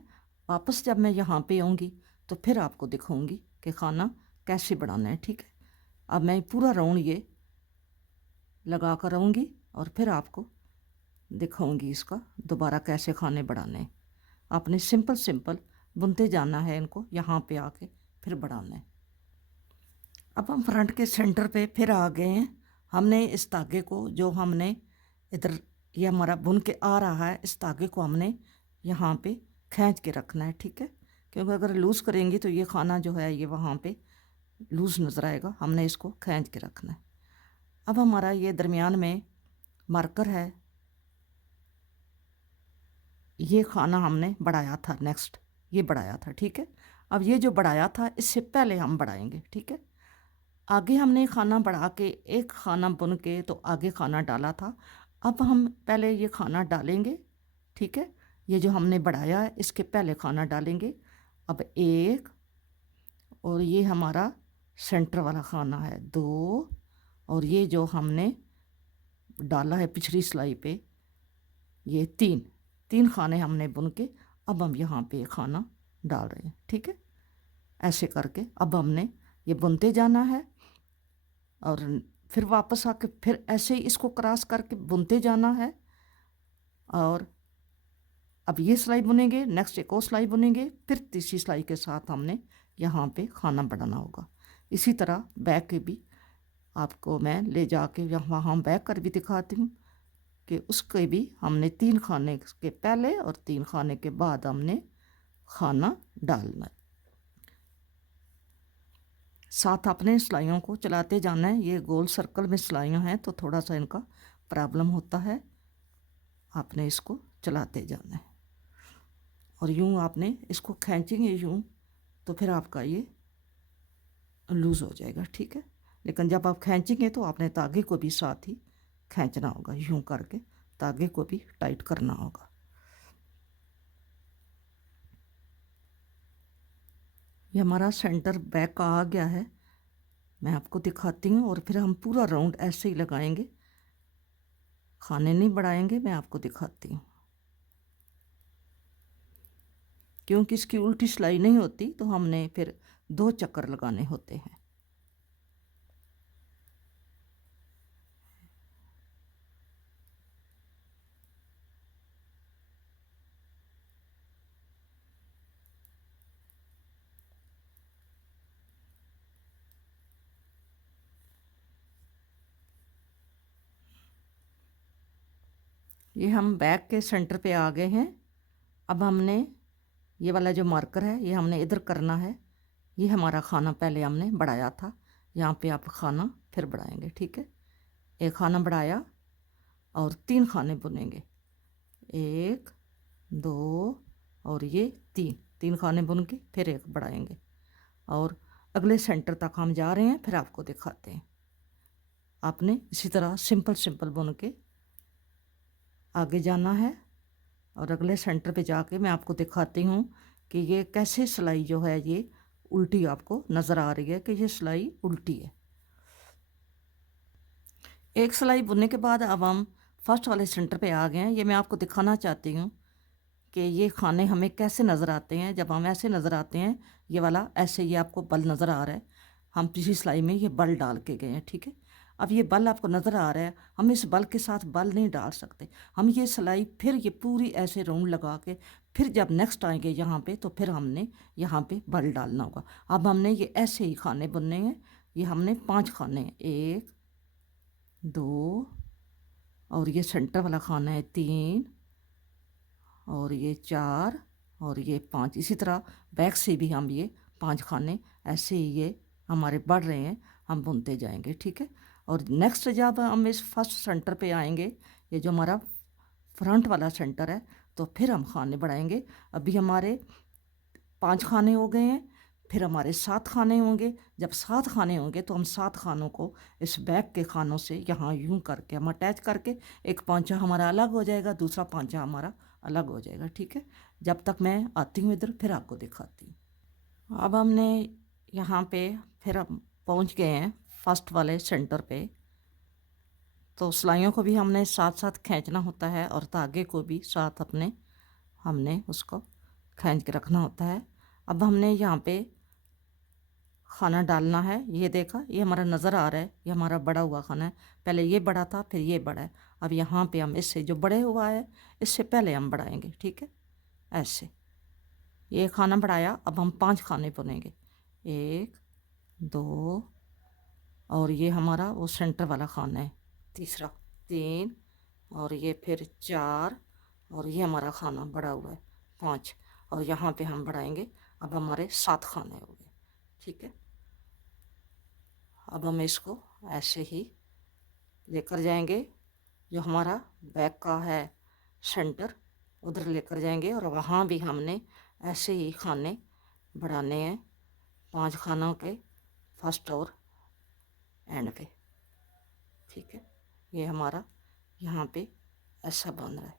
वापस जब मैं यहाँ पे आऊँगी तो फिर आपको दिखाऊंगी कि खाना कैसे बढ़ाना है, ठीक है। अब मैं पूरा राउंड ये लगा कर आऊँगी और फिर आपको दिखाऊंगी इसका दोबारा कैसे खाने बढ़ाने हैं। आपने सिंपल सिंपल बुनते जाना है इनको, यहाँ पे आके फिर बढ़ाना है। अब हम फ्रंट के सेंटर पे फिर आ गए हैं। हमने इस धागे को जो हमने इधर ये हमारा बुन के आ रहा है, इस धागे को हमने यहाँ पे खींच के रखना है, ठीक है। क्योंकि अगर लूज़ करेंगे तो ये खाना जो है ये वहाँ पे लूज़ नज़र आएगा, हमने इसको खींच के रखना है। अब हमारा ये दरमियान में मार्कर है, ये खाना हमने बढ़ाया था, नेक्स्ट ये बढ़ाया था, ठीक है। अब ये जो बढ़ाया था इससे पहले हम बढ़ाएंगे, ठीक है। आगे हमने खाना बढ़ा के एक खाना बुन के तो आगे खाना डाला था, अब हम पहले ये खाना डालेंगे, ठीक है। ये जो हमने बढ़ाया है इसके पहले खाना डालेंगे। अब एक, और ये हमारा सेंटर वाला खाना है दो, और ये जो हमने डाला है पिछली सिलाई पे ये तीन, तीन खाने हमने बुन के अब हम यहाँ पे खाना डाल रहे हैं, ठीक है। ऐसे करके अब हमने ये बुनते जाना है और फिर वापस आके फिर ऐसे ही इसको क्रॉस करके बुनते जाना है। और अब ये सिलाई बुनेंगे, नेक्स्ट एक और सिलाई बुनेंगे, फिर तीसरी सिलाई के साथ हमने यहाँ पे खाना बढ़ाना होगा। इसी तरह बैक के भी आपको मैं ले जाके वहाँ बैक कर भी दिखाती हूँ कि उसके भी हमने तीन खाने के पहले और तीन खाने के बाद हमने खाना डालना है। साथ अपने सिलाइयों को चलाते जाना है। ये गोल सर्कल में सिलाइयाँ हैं तो थोड़ा सा इनका प्रॉब्लम होता है, आपने इसको चलाते जाना है। और यूँ आपने इसको खींचेंगे यूँ तो फिर आपका ये लूज़ हो जाएगा, ठीक है। लेकिन जब आप खींचेंगे तो आपने तागे को भी साथ ही खींचना होगा, यूँ करके तागे को भी टाइट करना होगा। ये हमारा सेंटर बैक का आ गया है, मैं आपको दिखाती हूँ। और फिर हम पूरा राउंड ऐसे ही लगाएंगे, खाने नहीं बढ़ाएंगे, मैं आपको दिखाती हूँ। क्योंकि इसकी उल्टी सिलाई नहीं होती तो हमने फिर दो चक्कर लगाने होते हैं। ये हम बैक के सेंटर पे आ गए हैं। अब हमने ये वाला जो मार्कर है ये हमने इधर करना है। ये हमारा खाना पहले हमने बढ़ाया था, यहाँ पे आप खाना फिर बढ़ाएंगे, ठीक है। एक खाना बढ़ाया और तीन खाने बुनेंगे, एक दो और ये तीन, तीन खाने बुन के फिर एक बढ़ाएंगे और अगले सेंटर तक हम जा रहे हैं, फिर आपको दिखाते हैं। आपने इसी तरह सिंपल सिंपल बुन के आगे जाना है और अगले सेंटर पे जाके मैं आपको दिखाती हूँ कि ये कैसे सिलाई जो है ये उल्टी आपको नज़र आ रही है कि ये सिलाई उल्टी है। एक सिलाई बुनने के बाद अब हम फर्स्ट वाले सेंटर पे आ गए हैं। ये मैं आपको दिखाना चाहती हूँ कि ये खाने हमें कैसे नज़र आते हैं। जब हम ऐसे नज़र आते हैं, ये वाला ऐसे, ये आपको बल नज़र आ रहा है, हम पिछली सिलाई में ये बल डाल के गए हैं, ठीक है। अब ये बल आपको नज़र आ रहा है, हम इस बल के साथ बल नहीं डाल सकते। हम ये सिलाई फिर ये पूरी ऐसे राउंड लगा के फिर जब नेक्स्ट आएंगे यहाँ पे तो फिर हमने यहाँ पे बल डालना होगा। अब हमने ये ऐसे ही खाने बुनने हैं। ये हमने 5 खाने हैं, 1 2 और ये सेंटर वाला खाना है 3 और ये 4 और ये 5। इसी तरह बैक से भी हम ये 5 खाने ऐसे ही ये हमारे बढ़ रहे हैं, हम बुनते जाएंगे, ठीक है। और नेक्स्ट जब हम इस फर्स्ट सेंटर पे आएंगे, ये जो हमारा फ्रंट वाला सेंटर है, तो फिर हम खाने बढ़ाएंगे। अभी हमारे 5 खाने हो गए हैं, फिर हमारे 7 खाने होंगे। जब 7 खाने होंगे तो हम 7 खानों को इस बैक के खानों से यहाँ यूं करके हम अटैच करके एक पांचा हमारा अलग हो जाएगा, दूसरा पांचा हमारा अलग हो जाएगा, ठीक है। जब तक मैं आती हूँ इधर फिर आपको दिखाती हूँ। अब हमने यहाँ पे फिर हम पहुँच गए हैं फर्स्ट वाले सेंटर पे। तो सिलाइयों को भी हमने साथ साथ खींचना होता है और धागे को भी साथ अपने हमने उसको खींच के रखना होता है। अब हमने यहाँ पे खाना डालना है। ये देखा, ये हमारा नज़र आ रहा है, ये हमारा बड़ा हुआ खाना है। पहले ये बड़ा था, फिर ये बड़ा है। अब यहाँ पे हम इससे जो बड़े हुआ है इससे पहले हम बढ़ाएंगे, ठीक है। ऐसे ये खाना बढ़ाया, अब हम 5 खाने बुनेंगे, 1 2 और ये हमारा वो सेंटर वाला खाना है तीसरा, 3 और ये फिर 4 और ये हमारा खाना बड़ा हुआ है 5 और यहाँ पे हम बढ़ाएंगे। अब हमारे 7 खाने हो गए, ठीक है। अब हम इसको ऐसे ही लेकर जाएंगे, जो हमारा बैक का है सेंटर उधर लेकर जाएंगे और वहाँ भी हमने ऐसे ही खाने बढ़ाने हैं, 5 खानों के फर्स्ट और एंड पे, ठीक है। ये हमारा यहाँ पे ऐसा बन रहा है,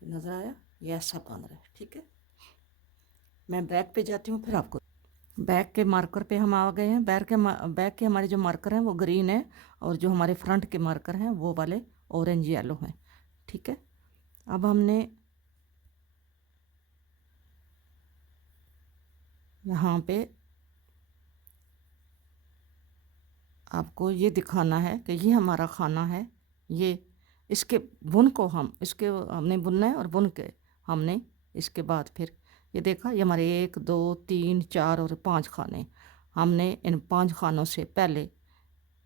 नज़र आया, ये ऐसा बन रहा है, ठीक है। मैं बैक पे जाती हूँ, फिर आपको बैक के मार्कर पे हम आ गए हैं। बैक के हमारे जो मार्कर हैं वो ग्रीन है और जो हमारे फ्रंट के मार्कर हैं वो वाले ऑरेंज येलो हैं, ठीक है। अब हमने यहाँ पे आपको ये दिखाना है कि ये हमारा खाना है। ये इसके बुन को हम इसके हमने बुनना है और बुन के हमने इसके बाद फिर ये देखा, ये हमारे 1 2 3 4 और 5 खाने। हमने इन 5 खानों से पहले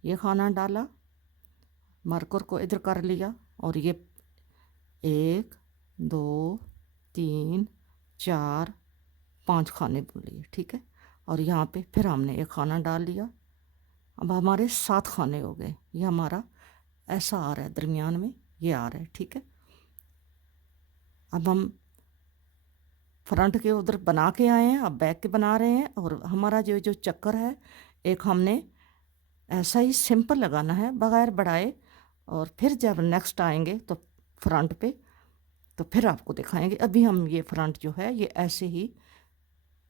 ये खाना डाला, मार्कर को इधर कर लिया और ये 1 2 3 4 5 खाने बुन लिए, ठीक है। और यहाँ पे फिर हमने एक खाना डाल लिया। अब हमारे 7 खाने हो गए। ये हमारा ऐसा आ रहा है, दरमियान में ये आ रहा है, ठीक है। अब हम फ्रंट के उधर बना के आए हैं, अब बैक के बना रहे हैं। और हमारा जो जो चक्कर है, एक हमने ऐसा ही सिंपल लगाना है बगैर बढ़ाए। और फिर जब नेक्स्ट आएंगे तो फ्रंट पे तो फिर आपको दिखाएंगे। अभी हम ये फ्रंट जो है ये ऐसे ही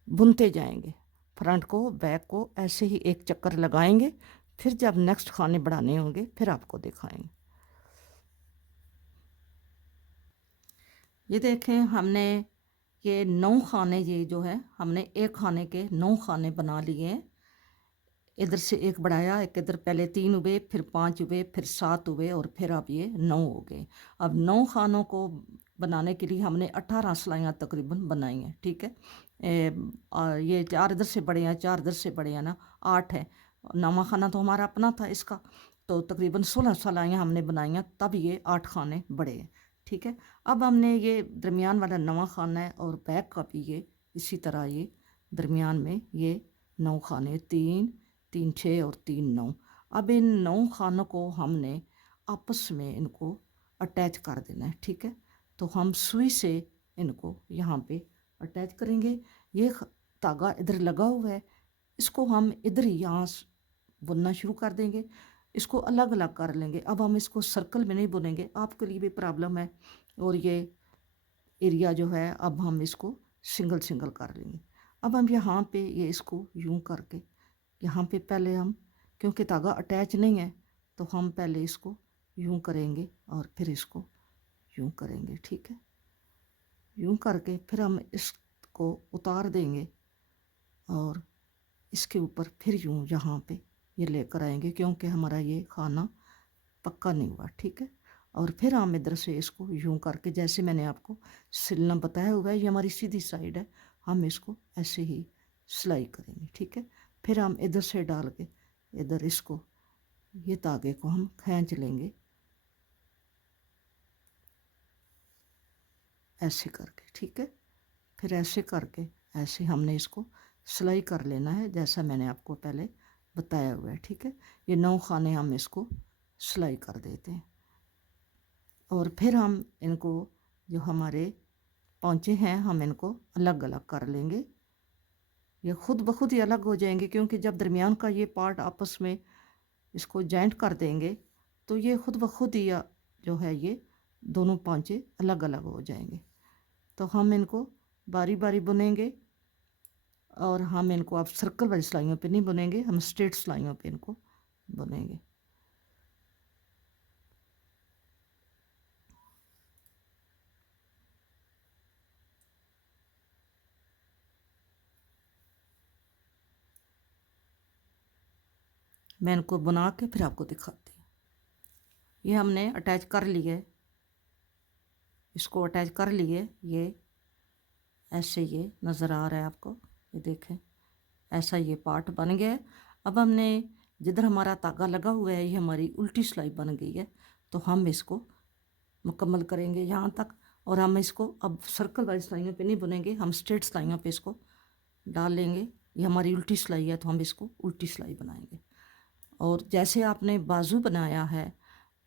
बुनते जाएंगे, फ्रंट को बैक को ऐसे ही एक चक्कर लगाएंगे। फिर जब नेक्स्ट खाने बढ़ाने होंगे फिर आपको दिखाएंगे। ये देखें, हमने ये 9 खाने, ये जो है हमने एक खाने के 9 खाने बना लिए हैं। इधर से एक बढ़ाया, एक इधर, पहले 3 हुए, फिर 5 हुए, फिर 7 हुए और फिर अब ये 9 हो गए। अब 9 खानों को बनाने के लिए हमने 18 सिलाइयाँ तकरीबन बनाई हैं, ठीक है। ये 4 इधर से बड़े हैं, 4 इधर से बड़े हैं ना, 8 है। नवा खाना तो हमारा अपना था इसका, तो तकरीबन 16 सिलाइयाँ हमने बनाई हैं, तब ये 8 खाने बड़े हैं, ठीक है। अब हमने ये दरमियान वाला नवा खाना है और बैक का भी ये इसी तरह ये दरमियान में ये 9 खाने, 3 3 6 और 3 9। अब इन 9 खानों को हमने आपस में इनको अटैच कर देना है, ठीक है। तो हम सुई से इनको यहाँ पे अटैच करेंगे। ये धागा इधर लगा हुआ है, इसको हम इधर ही यहाँ बुनना शुरू कर देंगे। इसको अलग अलग कर लेंगे। अब हम इसको सर्कल में नहीं बुनेंगे, आपके लिए भी प्रॉब्लम है। और ये एरिया जो है अब हम इसको सिंगल सिंगल कर लेंगे। अब हम यहाँ पे ये इसको यूं करके यहाँ पे पहले हम, क्योंकि धागा अटैच नहीं है तो हम पहले इसको यूं करेंगे और फिर इसको यूं करेंगे, ठीक है। यूं करके फिर हम इसको उतार देंगे और इसके ऊपर फिर यूं यहाँ पे ये लेकर आएंगे, क्योंकि हमारा ये खाना पक्का नहीं हुआ, ठीक है। और फिर हम इधर से इसको यूं करके, जैसे मैंने आपको सिलना बताया हुआ है, ये हमारी सीधी साइड है, हम इसको ऐसे ही सिलाई करेंगे, ठीक है। फिर हम इधर से डाल के इधर इसको, ये धागे को हम खींच लेंगे ऐसे करके, ठीक है। फिर ऐसे करके ऐसे हमने इसको सिलाई कर लेना है, जैसा मैंने आपको पहले बताया हुआ है, ठीक है। ये 9 खाने हम इसको सिलाई कर देते हैं। और फिर हम इनको, जो हमारे पौंचे हैं, हम इनको अलग अलग कर लेंगे। ये खुद ब खुद ही अलग हो जाएंगे, क्योंकि जब दरमियान का ये पार्ट आपस में इसको जॉइंट कर देंगे तो ये खुद ब खुद ही जो है ये दोनों पौंचे अलग अलग हो जाएंगे। तो हम इनको बारी बारी बुनेंगे, और हम इनको अब सर्कल वाली सिलाइयों पे नहीं बुनेंगे, हम स्ट्रेट सिलाइयों पे इनको बुनेंगे। मैं इनको बुना के फिर आपको दिखाती हूँ। ये हमने अटैच कर लिए, इसको अटैच कर लिए, ये ऐसे ये नज़र आ रहा है आपको, ये देखें ऐसा ये पार्ट बन गया है। अब हमने जिधर हमारा धागा लगा हुआ है, ये हमारी उल्टी सिलाई बन गई है, तो हम इसको मुकम्मल करेंगे यहाँ तक। और हम इसको अब सर्कल वाली सिलाइयों पे नहीं बुनेंगे, हम स्ट्रेट सिलाइयों पे इसको डाल लेंगे। ये हमारी उल्टी सिलाई है, तो हम इसको उल्टी सिलाई बनाएंगे। और जैसे आपने बाजू बनाया है,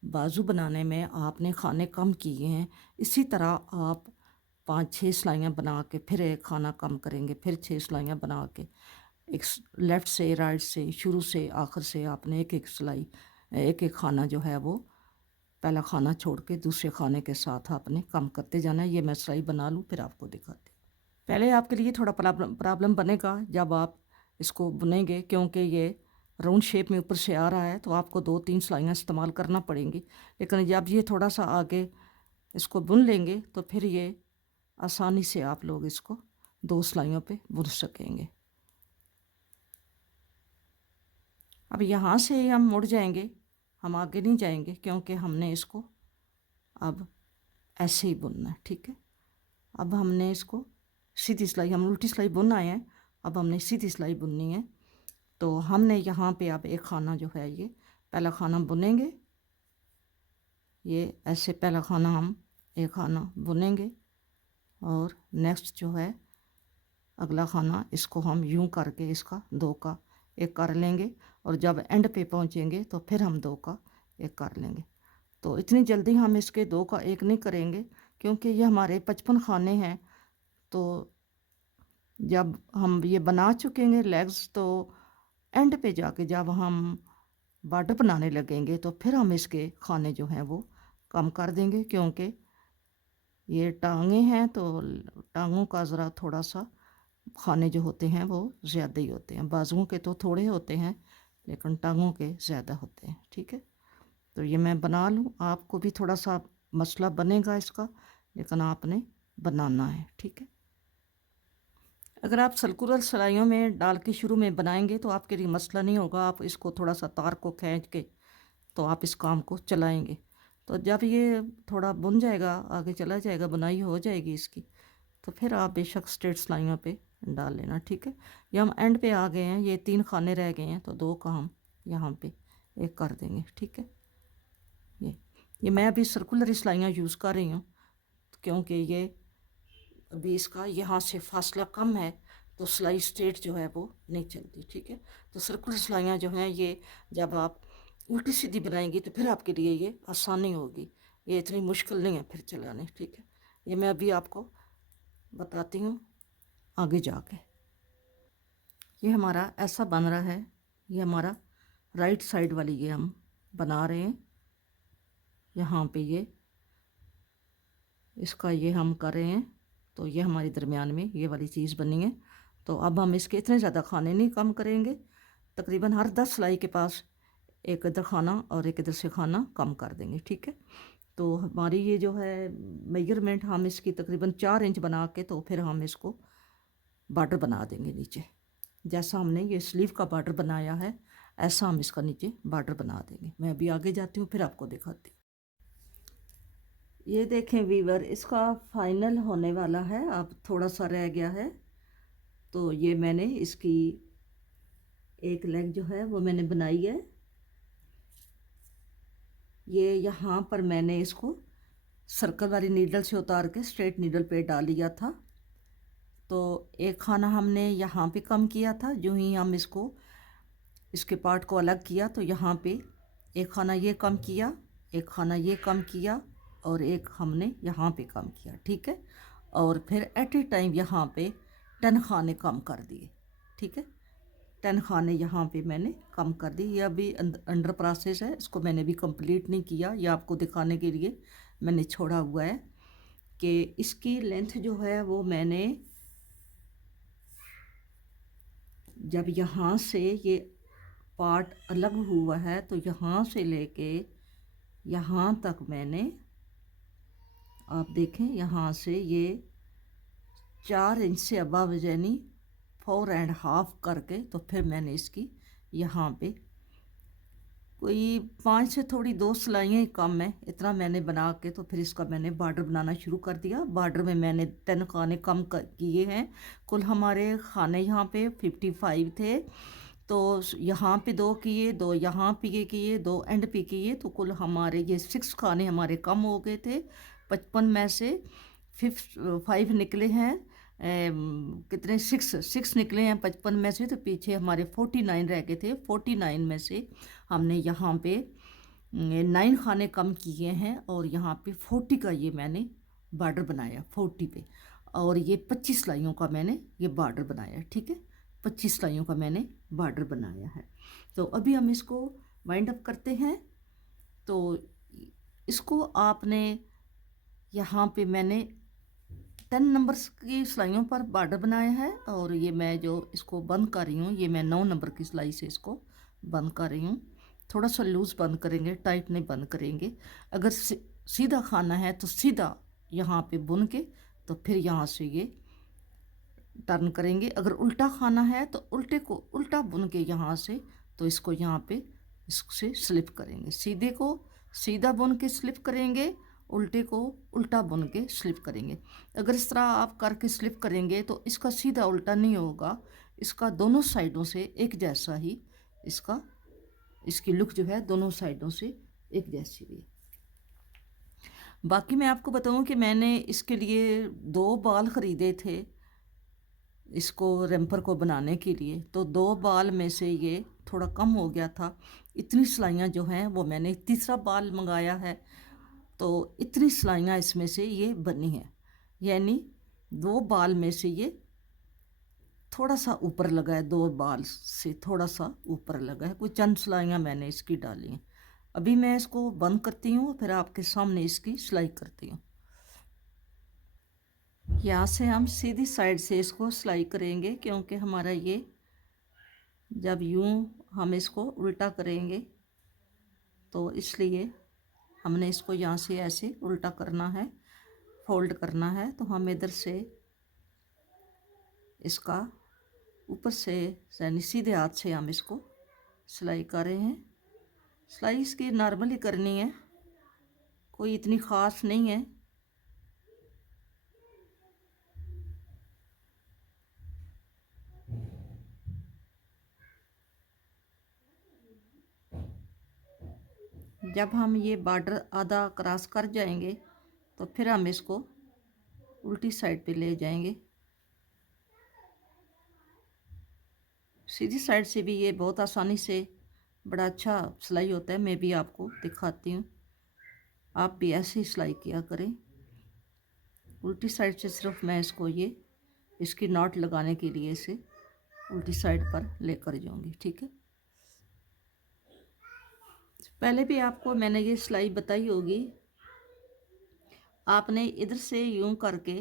बाजू बनाने में आपने खाने कम किए हैं, इसी तरह आप 5-6 सिलाइयाँ बना के फिर एक खाना कम करेंगे, फिर 6 सिलाइयाँ बना के एक लेफ़्ट से राइट से शुरू से आखिर से आपने एक एक सिलाई, एक एक खाना जो है वो पहला खाना छोड़ के दूसरे खाने के साथ आपने कम करते जाना है। ये मैं सिलाई बना लूँ फिर आपको दिखाती हूँ। पहले आपके लिए थोड़ा प्रॉब्लम बनेगा जब आप इसको बुनेंगे, क्योंकि ये राउंड शेप में ऊपर से आ रहा है, तो आपको 2-3 सिलाइयाँ इस्तेमाल करना पड़ेंगी। लेकिन जब ये थोड़ा सा आगे इसको बुन लेंगे तो फिर ये आसानी से आप लोग इसको 2 सिलाइयों पे बुन सकेंगे। अब यहाँ से हम मुड़ जाएंगे, हम आगे नहीं जाएंगे, क्योंकि हमने इसको अब ऐसे ही बुनना है, ठीक है। अब हमने इसको सीधी सिलाई, हम उल्टी सिलाई बुन आए हैं, अब हमने सीधी सिलाई बुननी है। तो हमने यहाँ पे अब एक खाना जो है ये पहला खाना बुनेंगे, ये ऐसे पहला खाना हम एक खाना बुनेंगे, और नेक्स्ट जो है अगला खाना इसको हम यूं करके इसका 2 का एक कर लेंगे, और जब एंड पे पहुँचेंगे तो फिर हम 2 का एक कर लेंगे। तो इतनी जल्दी हम इसके 2 का एक नहीं करेंगे, क्योंकि ये हमारे 55 खाने हैं। तो जब हम ये बना चुकेंगे लेग्स, तो एंड पे जाके जब हम बॉर्डर बनाने लगेंगे तो फिर हम इसके खाने जो हैं वो कम कर देंगे, क्योंकि ये टांगे हैं तो टांगों का ज़रा थोड़ा सा खाने जो होते हैं वो ज़्यादा ही होते हैं। बाजुओं के तो थोड़े होते हैं, लेकिन टांगों के ज़्यादा होते हैं, ठीक है। तो ये मैं बना लूँ, आपको भी थोड़ा सा मसला बनेगा इसका, लेकिन आपने बनाना है, ठीक है। अगर आप सर्कुलर सिलाइयों में डाल के शुरू में बनाएंगे तो आपके लिए मसला नहीं होगा, आप इसको थोड़ा सा तार को खींच के तो आप इस काम को चलाएंगे। तो जब ये थोड़ा बुन जाएगा, आगे चला जाएगा, बुनाई हो जाएगी इसकी, तो फिर आप बेशक स्ट्रेट सिलाइयों पे डाल लेना, ठीक है। ये हम एंड पे आ गए हैं, ये 3 खाने रह गए हैं, तो 2 का हम यहाँ पे एक कर देंगे, ठीक है। ये मैं अभी सर्कुलर सिलाइयाँ यूज़ कर रही हूँ, क्योंकि ये अभी इसका यहाँ से फासला कम है, तो सिलाई स्ट्रेट जो है वो नहीं चलती, ठीक है। तो सर्कुलर सिलाइयाँ जो हैं ये जब आप उल्टी सीधी बनाएंगी तो फिर आपके लिए ये आसानी होगी, ये इतनी मुश्किल नहीं है फिर चलाने, ठीक है। ये मैं अभी आपको बताती हूँ आगे जाके। ये हमारा ऐसा बन रहा है, ये हमारा राइट साइड वाली ये हम बना रहे हैं, यहाँ पे ये इसका ये हम कर रहे हैं, तो ये हमारी दरमियान में ये वाली चीज़ बनी है। तो अब हम इसके इतने ज़्यादा खाने नहीं कम करेंगे, तकरीबन हर 10 सिलाई के पास एक इधर खाना और एक इधर से खाना कम कर देंगे, ठीक है। तो हमारी ये जो है मेजरमेंट, हम इसकी तकरीबन 4 इंच बना के तो फिर हम इसको बॉर्डर बना देंगे नीचे, जैसा हमने ये स्लीव का बॉर्डर बनाया है ऐसा हम इसका नीचे बॉर्डर बना देंगे। मैं अभी आगे जाती हूँ, फिर आपको दिखाती हूँ। ये देखें वीवर, इसका फाइनल होने वाला है, अब थोड़ा सा रह गया है। तो ये मैंने इसकी एक लेग जो है वो मैंने बनाई है। ये यहाँ पर मैंने इसको सर्कल वाली नीडल से उतार के स्ट्रेट नीडल पे डाल लिया था। तो एक खाना हमने यहाँ पे कम किया था, जो ही हम इसके पार्ट को अलग किया तो यहाँ पे एक खाना ये कम किया, एक खाना ये कम किया और एक हमने यहाँ पे कम किया, ठीक है। और फिर एट ए टाइम यहाँ पे 10 खाने कम कर दिए, ठीक है। 10 खाने यहाँ पे मैंने कम कर दी। ये अभी अंडर प्रोसेस है, इसको मैंने भी कंप्लीट नहीं किया, ये आपको दिखाने के लिए मैंने छोड़ा हुआ है कि इसकी लेंथ जो है वो मैंने जब यहाँ से ये पार्ट अलग हुआ है तो यहाँ से लेके यहाँ तक मैंने, आप देखें, यहाँ से ये 4 इंच से अबव यानी 4.5 करके तो फिर मैंने इसकी यहाँ पे कोई 5 से थोड़ी 2 सिलाइयाँ ही कम है, इतना मैंने बना के तो फिर इसका मैंने बॉर्डर बनाना शुरू कर दिया। बॉर्डर में मैंने 10 खाने कम किए हैं। कुल हमारे खाने यहाँ पे 55 थे, तो यहाँ पे 2 किए, 2 यहाँ पे किए, 2 एंड पे किए, तो कुल हमारे ये 6 खाने हमारे कम हो गए थे। 55 में से 5 निकले हैं, कितने 6 निकले हैं 55 में से, तो पीछे हमारे 49 रह गए थे। 49 में से हमने यहाँ पे 9 खाने कम किए हैं और यहाँ पे 40 का ये मैंने बॉर्डर बनाया, 40 पे। और ये 25 सिलाइयों का मैंने ये बॉर्डर बनाया, ठीक है। 25 सिलाइयों का मैंने बॉर्डर बनाया है। तो अभी हम इसको वाइंड अप करते हैं। तो इसको आपने यहाँ पे मैंने 10 नंबर्स की सिलाइयों पर बॉर्डर बनाया है और ये मैं जो इसको बंद कर रही हूँ, ये मैं 9 नंबर की सिलाई से इसको बंद कर रही हूँ। थोड़ा सा लूज़ बंद करेंगे, टाइट नहीं बंद करेंगे। अगर सीधा खाना है तो सीधा यहाँ पे बुन के तो फिर यहाँ से ये टर्न करेंगे। अगर उल्टा खाना है तो उल्टे को उल्टा बुन के यहाँ से तो इसको यहाँ पे इससे स्लिप करेंगे। सीधे को सीधा बुन के स्लिप करेंगे, उल्टे को उल्टा बुन के स्लिप करेंगे। अगर इस तरह आप करके स्लिप करेंगे तो इसका सीधा उल्टा नहीं होगा, इसका दोनों साइडों से एक जैसा ही इसकी लुक जो है दोनों साइडों से एक जैसी भी। बाकी मैं आपको बताऊं कि मैंने इसके लिए 2 बाल ख़रीदे थे इसको रैम्पर को बनाने के लिए, तो 2 बाल में से ये थोड़ा कम हो गया था। इतनी सिलाइयाँ जो हैं वो मैंने तीसरा बाल मंगाया है, तो इतनी सिलाइयाँ इसमें से ये बनी हैं, यानी 2 बाल में से ये थोड़ा सा ऊपर लगा है, 2 बाल से थोड़ा सा ऊपर लगा है, कोई चंद सिलाइयाँ मैंने इसकी डाली हैं। अभी मैं इसको बंद करती हूँ, फिर आपके सामने इसकी सिलाई करती हूँ। यहाँ से हम सीधी साइड से इसको सिलाई करेंगे, क्योंकि हमारा ये जब यूं हम इसको उल्टा करेंगे तो इसलिए हमने इसको यहाँ से ऐसे उल्टा करना है, फोल्ड करना है। तो हम इधर से इसका ऊपर से यानी सीधे हाथ से हम इसको सिलाई कर रहे हैं। सिलाई इसकी नॉर्मली करनी है, कोई इतनी ख़ास नहीं है। जब हम ये बॉर्डर आधा क्रॉस कर जाएंगे तो फिर हम इसको उल्टी साइड पे ले जाएंगे। सीधी साइड से भी ये बहुत आसानी से बड़ा अच्छा सिलाई होता है, मैं भी आपको दिखाती हूँ, आप भी ऐसे ही सिलाई किया करें। उल्टी साइड से सिर्फ मैं इसको ये इसकी नॉट लगाने के लिए इसे उल्टी साइड पर लेकर जाऊंगी, ठीक है। पहले भी आपको मैंने ये सिलाई बताई होगी। आपने इधर से यूं करके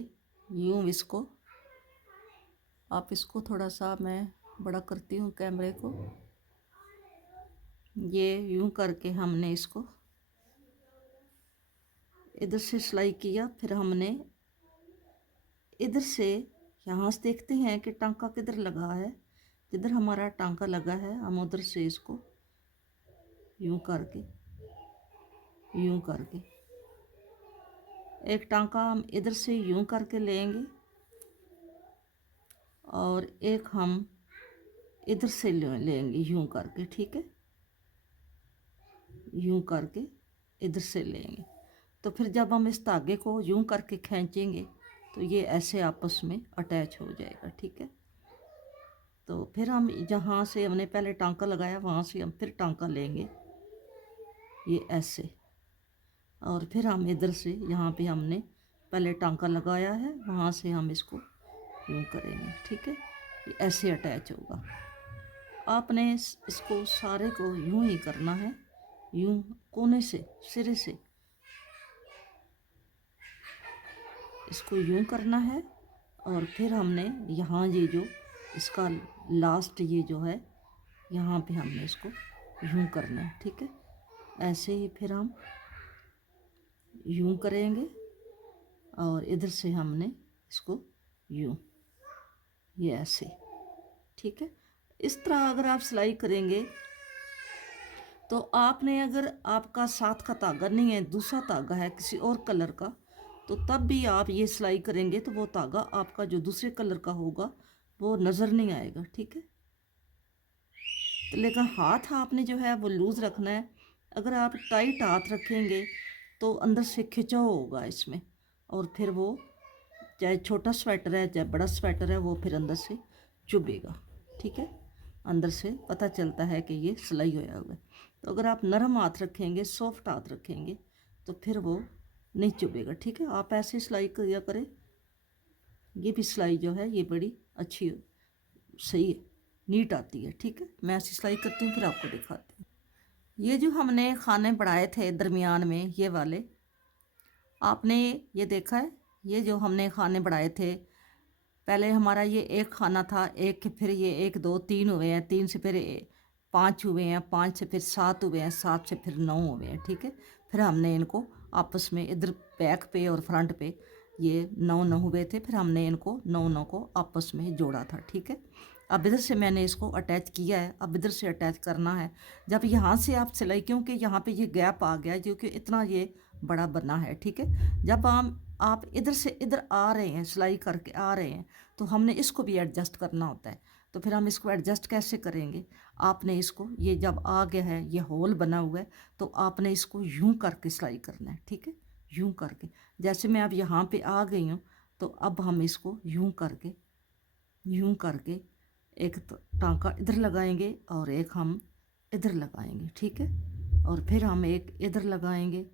यूं इसको, आप इसको थोड़ा सा मैं बड़ा करती हूँ कैमरे को, ये यूं करके हमने इसको इधर से सिलाई किया, फिर हमने इधर से यहाँ से देखते हैं कि टांका किधर लगा है, जिधर हमारा टांका लगा है हम उधर से इसको यूं करके एक टांका हम इधर से यूं करके लेंगे और एक हम इधर से लेंगे यूं करके, ठीक है, यूं करके इधर से लेंगे। तो फिर जब हम इस धागे को यूं करके खींचेंगे तो ये ऐसे आपस में अटैच हो जाएगा, ठीक है। तो फिर हम जहाँ से हमने पहले टांका लगाया वहाँ से हम फिर टांका लेंगे ये ऐसे, और फिर हम इधर से यहाँ पे हमने पहले टांका लगाया है वहाँ से हम इसको यूं करेंगे, ठीक है, ये ऐसे अटैच होगा। आपने इसको सारे को यूं ही करना है, यूं कोने से सिरे से इसको यूं करना है, और फिर हमने यहाँ ये जो इसका लास्ट ये जो है यहाँ पे हमने इसको यूं करना है, ठीक है। ऐसे ही फिर हम यूं करेंगे और इधर से हमने इसको यूं, ये ऐसे, ठीक है। इस तरह अगर आप सिलाई करेंगे तो आपने, अगर आपका साथ का धागा नहीं है, दूसरा धागा है किसी और कलर का, तो तब भी आप ये सिलाई करेंगे तो वो धागा आपका जो दूसरे कलर का होगा वो नज़र नहीं आएगा, ठीक है। तो लेकिन हाथ आपने जो है वो लूज़ रखना है। अगर आप टाइट हाथ रखेंगे तो अंदर से खिंचाव होगा इसमें, और फिर वो चाहे छोटा स्वेटर है चाहे बड़ा स्वेटर है वो फिर अंदर से चुभेगा, ठीक है। अंदर से पता चलता है कि ये सिलाई होया हुआ है। तो अगर आप नरम हाथ रखेंगे, सॉफ्ट हाथ रखेंगे, तो फिर वो नहीं चुभेगा, ठीक है। आप ऐसे सिलाई किया करें, ये भी सिलाई जो है ये बड़ी अच्छी सही है, नीट आती है, ठीक है। मैं ऐसी सिलाई करती हूँ फिर आपको दिखाती हूँ। ये जो हमने खाने बढ़ाए थे दरमियान में ये वाले, आपने ये देखा है, ये जो हमने खाने बढ़ाए थे, पहले हमारा ये एक खाना था, एक फिर ये 1 2 3 हुए हैं, 3 से फिर 5 हुए हैं, 5 से फिर 7 हुए हैं, 7 से फिर 9 हुए हैं, ठीक है। फिर हमने इनको आपस में इधर बैक पे और फ्रंट पे ये 9 9 हुए थे, फिर हमने इनको 9 9 को आपस में जोड़ा था, ठीक है। अब इधर से मैंने इसको अटैच किया है, अब इधर से अटैच करना है। जब यहाँ से आप सिलाई, क्योंकि यहाँ पे ये गैप आ गया है क्योंकि इतना ये बड़ा बना है, ठीक है। जब आप इधर से इधर आ रहे हैं, सिलाई करके आ रहे हैं, तो हमने इसको भी एडजस्ट करना होता है। तो फिर हम इसको एडजस्ट कैसे करेंगे, आपने इसको, ये जब आ गया है ये होल बना हुआ है, तो आपने इसको यूं करके सिलाई करना है, ठीक है, यूं करके। जैसे मैं अब यहाँ पे आ गई हूँ, तो अब हम इसको यूं करके एक टांका इधर लगाएंगे और एक हम इधर लगाएंगे, ठीक है। और फिर हम एक इधर लगाएंगे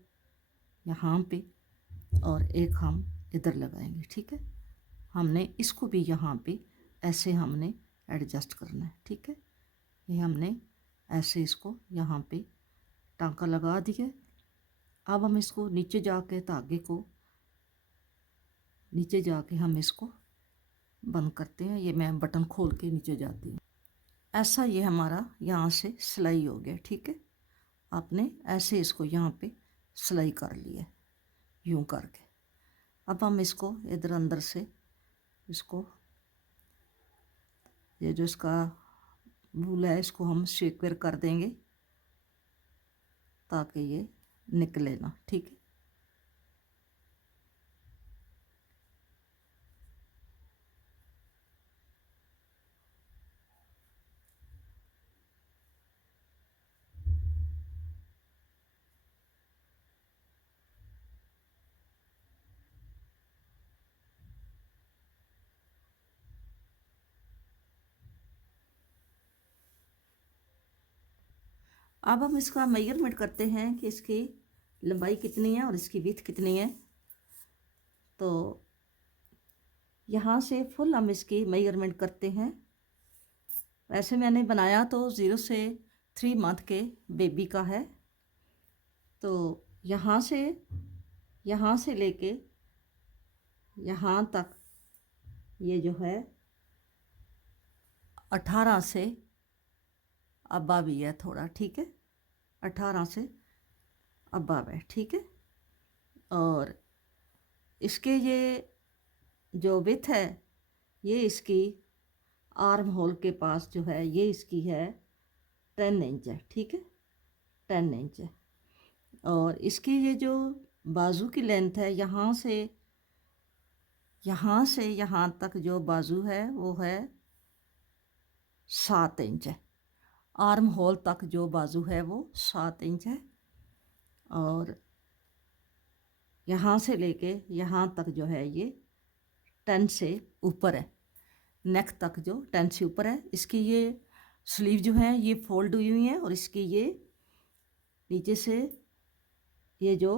यहाँ पे और एक हम इधर लगाएंगे, ठीक है। हमने इसको भी यहाँ पे ऐसे हमने एडजस्ट करना है, ठीक है। ये हमने ऐसे इसको यहाँ पे टांका लगा दिया। अब हम इसको नीचे जाके धागे को नीचे जाके हम इसको बंद करते हैं। ये मैं बटन खोल के नीचे जाती हूँ। ऐसा ये हमारा यहाँ से सिलाई हो गया, ठीक है। आपने ऐसे इसको यहाँ पे सिलाई कर लिया यूं करके। अब हम इसको इधर अंदर से इसको, ये जो इसका वूल है इसको हम शेकवेयर कर देंगे ताकि ये निकले ना, ठीक है। अब हम इसका मेजरमेंट करते हैं कि इसकी लंबाई कितनी है और इसकी विड्थ कितनी है। तो यहाँ से फुल हम इसकी मेजरमेंट करते हैं। वैसे मैंने बनाया तो 0 से 3 मंथ के बेबी का है। तो यहाँ से लेके यहाँ तक ये जो है 18 से अब्बा भी है थोड़ा, ठीक है, 18 से अब्बा है, ठीक है। और इसके ये जो विथ है ये इसकी आर्म होल के पास जो है ये इसकी है 10 इंच है, ठीक है, 10 इंच है। और इसकी ये जो बाजू की लेंथ है, यहाँ से यहाँ तक जो बाजू है वो है 7 इंच है। आर्म होल तक जो बाजू है वो 7 इंच है। और यहाँ से लेके यहाँ तक जो है ये 10 से ऊपर है। नेक तक जो 10 से ऊपर है। इसकी ये स्लीव जो है ये फोल्ड हुई हुई है, और इसकी ये नीचे से ये जो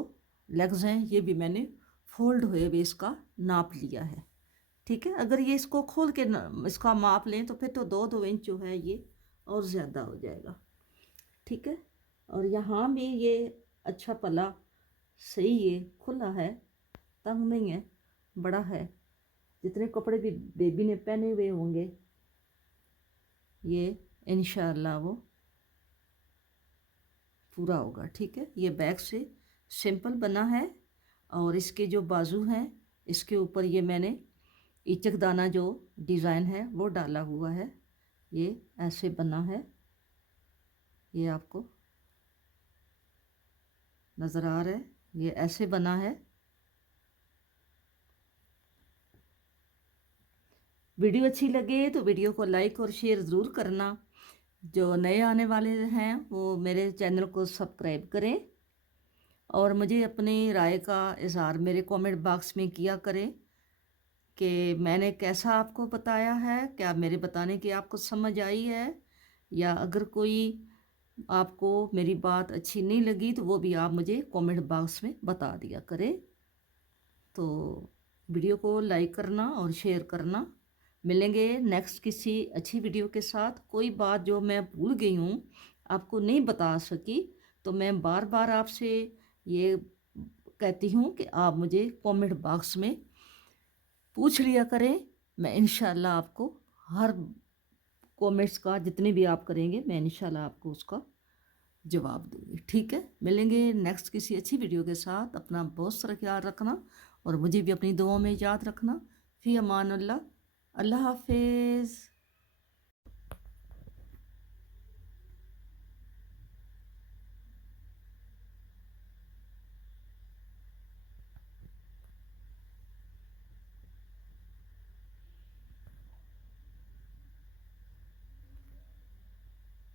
लेग्स हैं ये भी मैंने फोल्ड हुए हुए इसका नाप लिया है, ठीक है। अगर ये इसको खोल के इसका माप लें तो फिर तो 2-2 इंच जो है ये और ज़्यादा हो जाएगा, ठीक है। और यहाँ भी ये अच्छा पला सही है, खुला है, तंग नहीं है, बड़ा है। जितने कपड़े भी बेबी ने पहने हुए होंगे ये इंशाअल्लाह वो पूरा होगा, ठीक है। ये बैक से सिंपल बना है, और इसके जो बाजू हैं इसके ऊपर ये मैंने इचक दाना जो डिज़ाइन है वो डाला हुआ है। ये ऐसे बना है, ये आपको नज़र आ रहा है, ये ऐसे बना है। वीडियो अच्छी लगे तो वीडियो को लाइक और शेयर ज़रूर करना। जो नए आने वाले हैं वो मेरे चैनल को सब्सक्राइब करें, और मुझे अपनी राय का इज़हार मेरे कमेंट बॉक्स में किया करें कि मैंने कैसा आपको बताया है, क्या मेरे बताने की आपको समझ आई है, या अगर कोई आपको मेरी बात अच्छी नहीं लगी तो वो भी आप मुझे कमेंट बॉक्स में बता दिया करें। तो वीडियो को लाइक करना और शेयर करना। मिलेंगे नेक्स्ट किसी अच्छी वीडियो के साथ। कोई बात जो मैं भूल गई हूँ, आपको नहीं बता सकी, तो मैं बार बार आपसे ये कहती हूँ कि आप मुझे कमेंट बॉक्स में पूछ लिया करें। मैं इंशाल्लाह आपको हर कमेंट्स का जितने भी आप करेंगे मैं इंशाल्लाह आपको उसका जवाब दूंगी, ठीक है। मिलेंगे नेक्स्ट किसी अच्छी वीडियो के साथ। अपना बहुत सारा ख्याल रखना, और मुझे भी अपनी दुआओं में याद रखना। फ़ी अमान अल्लाह। अल्लाह हाफिज़।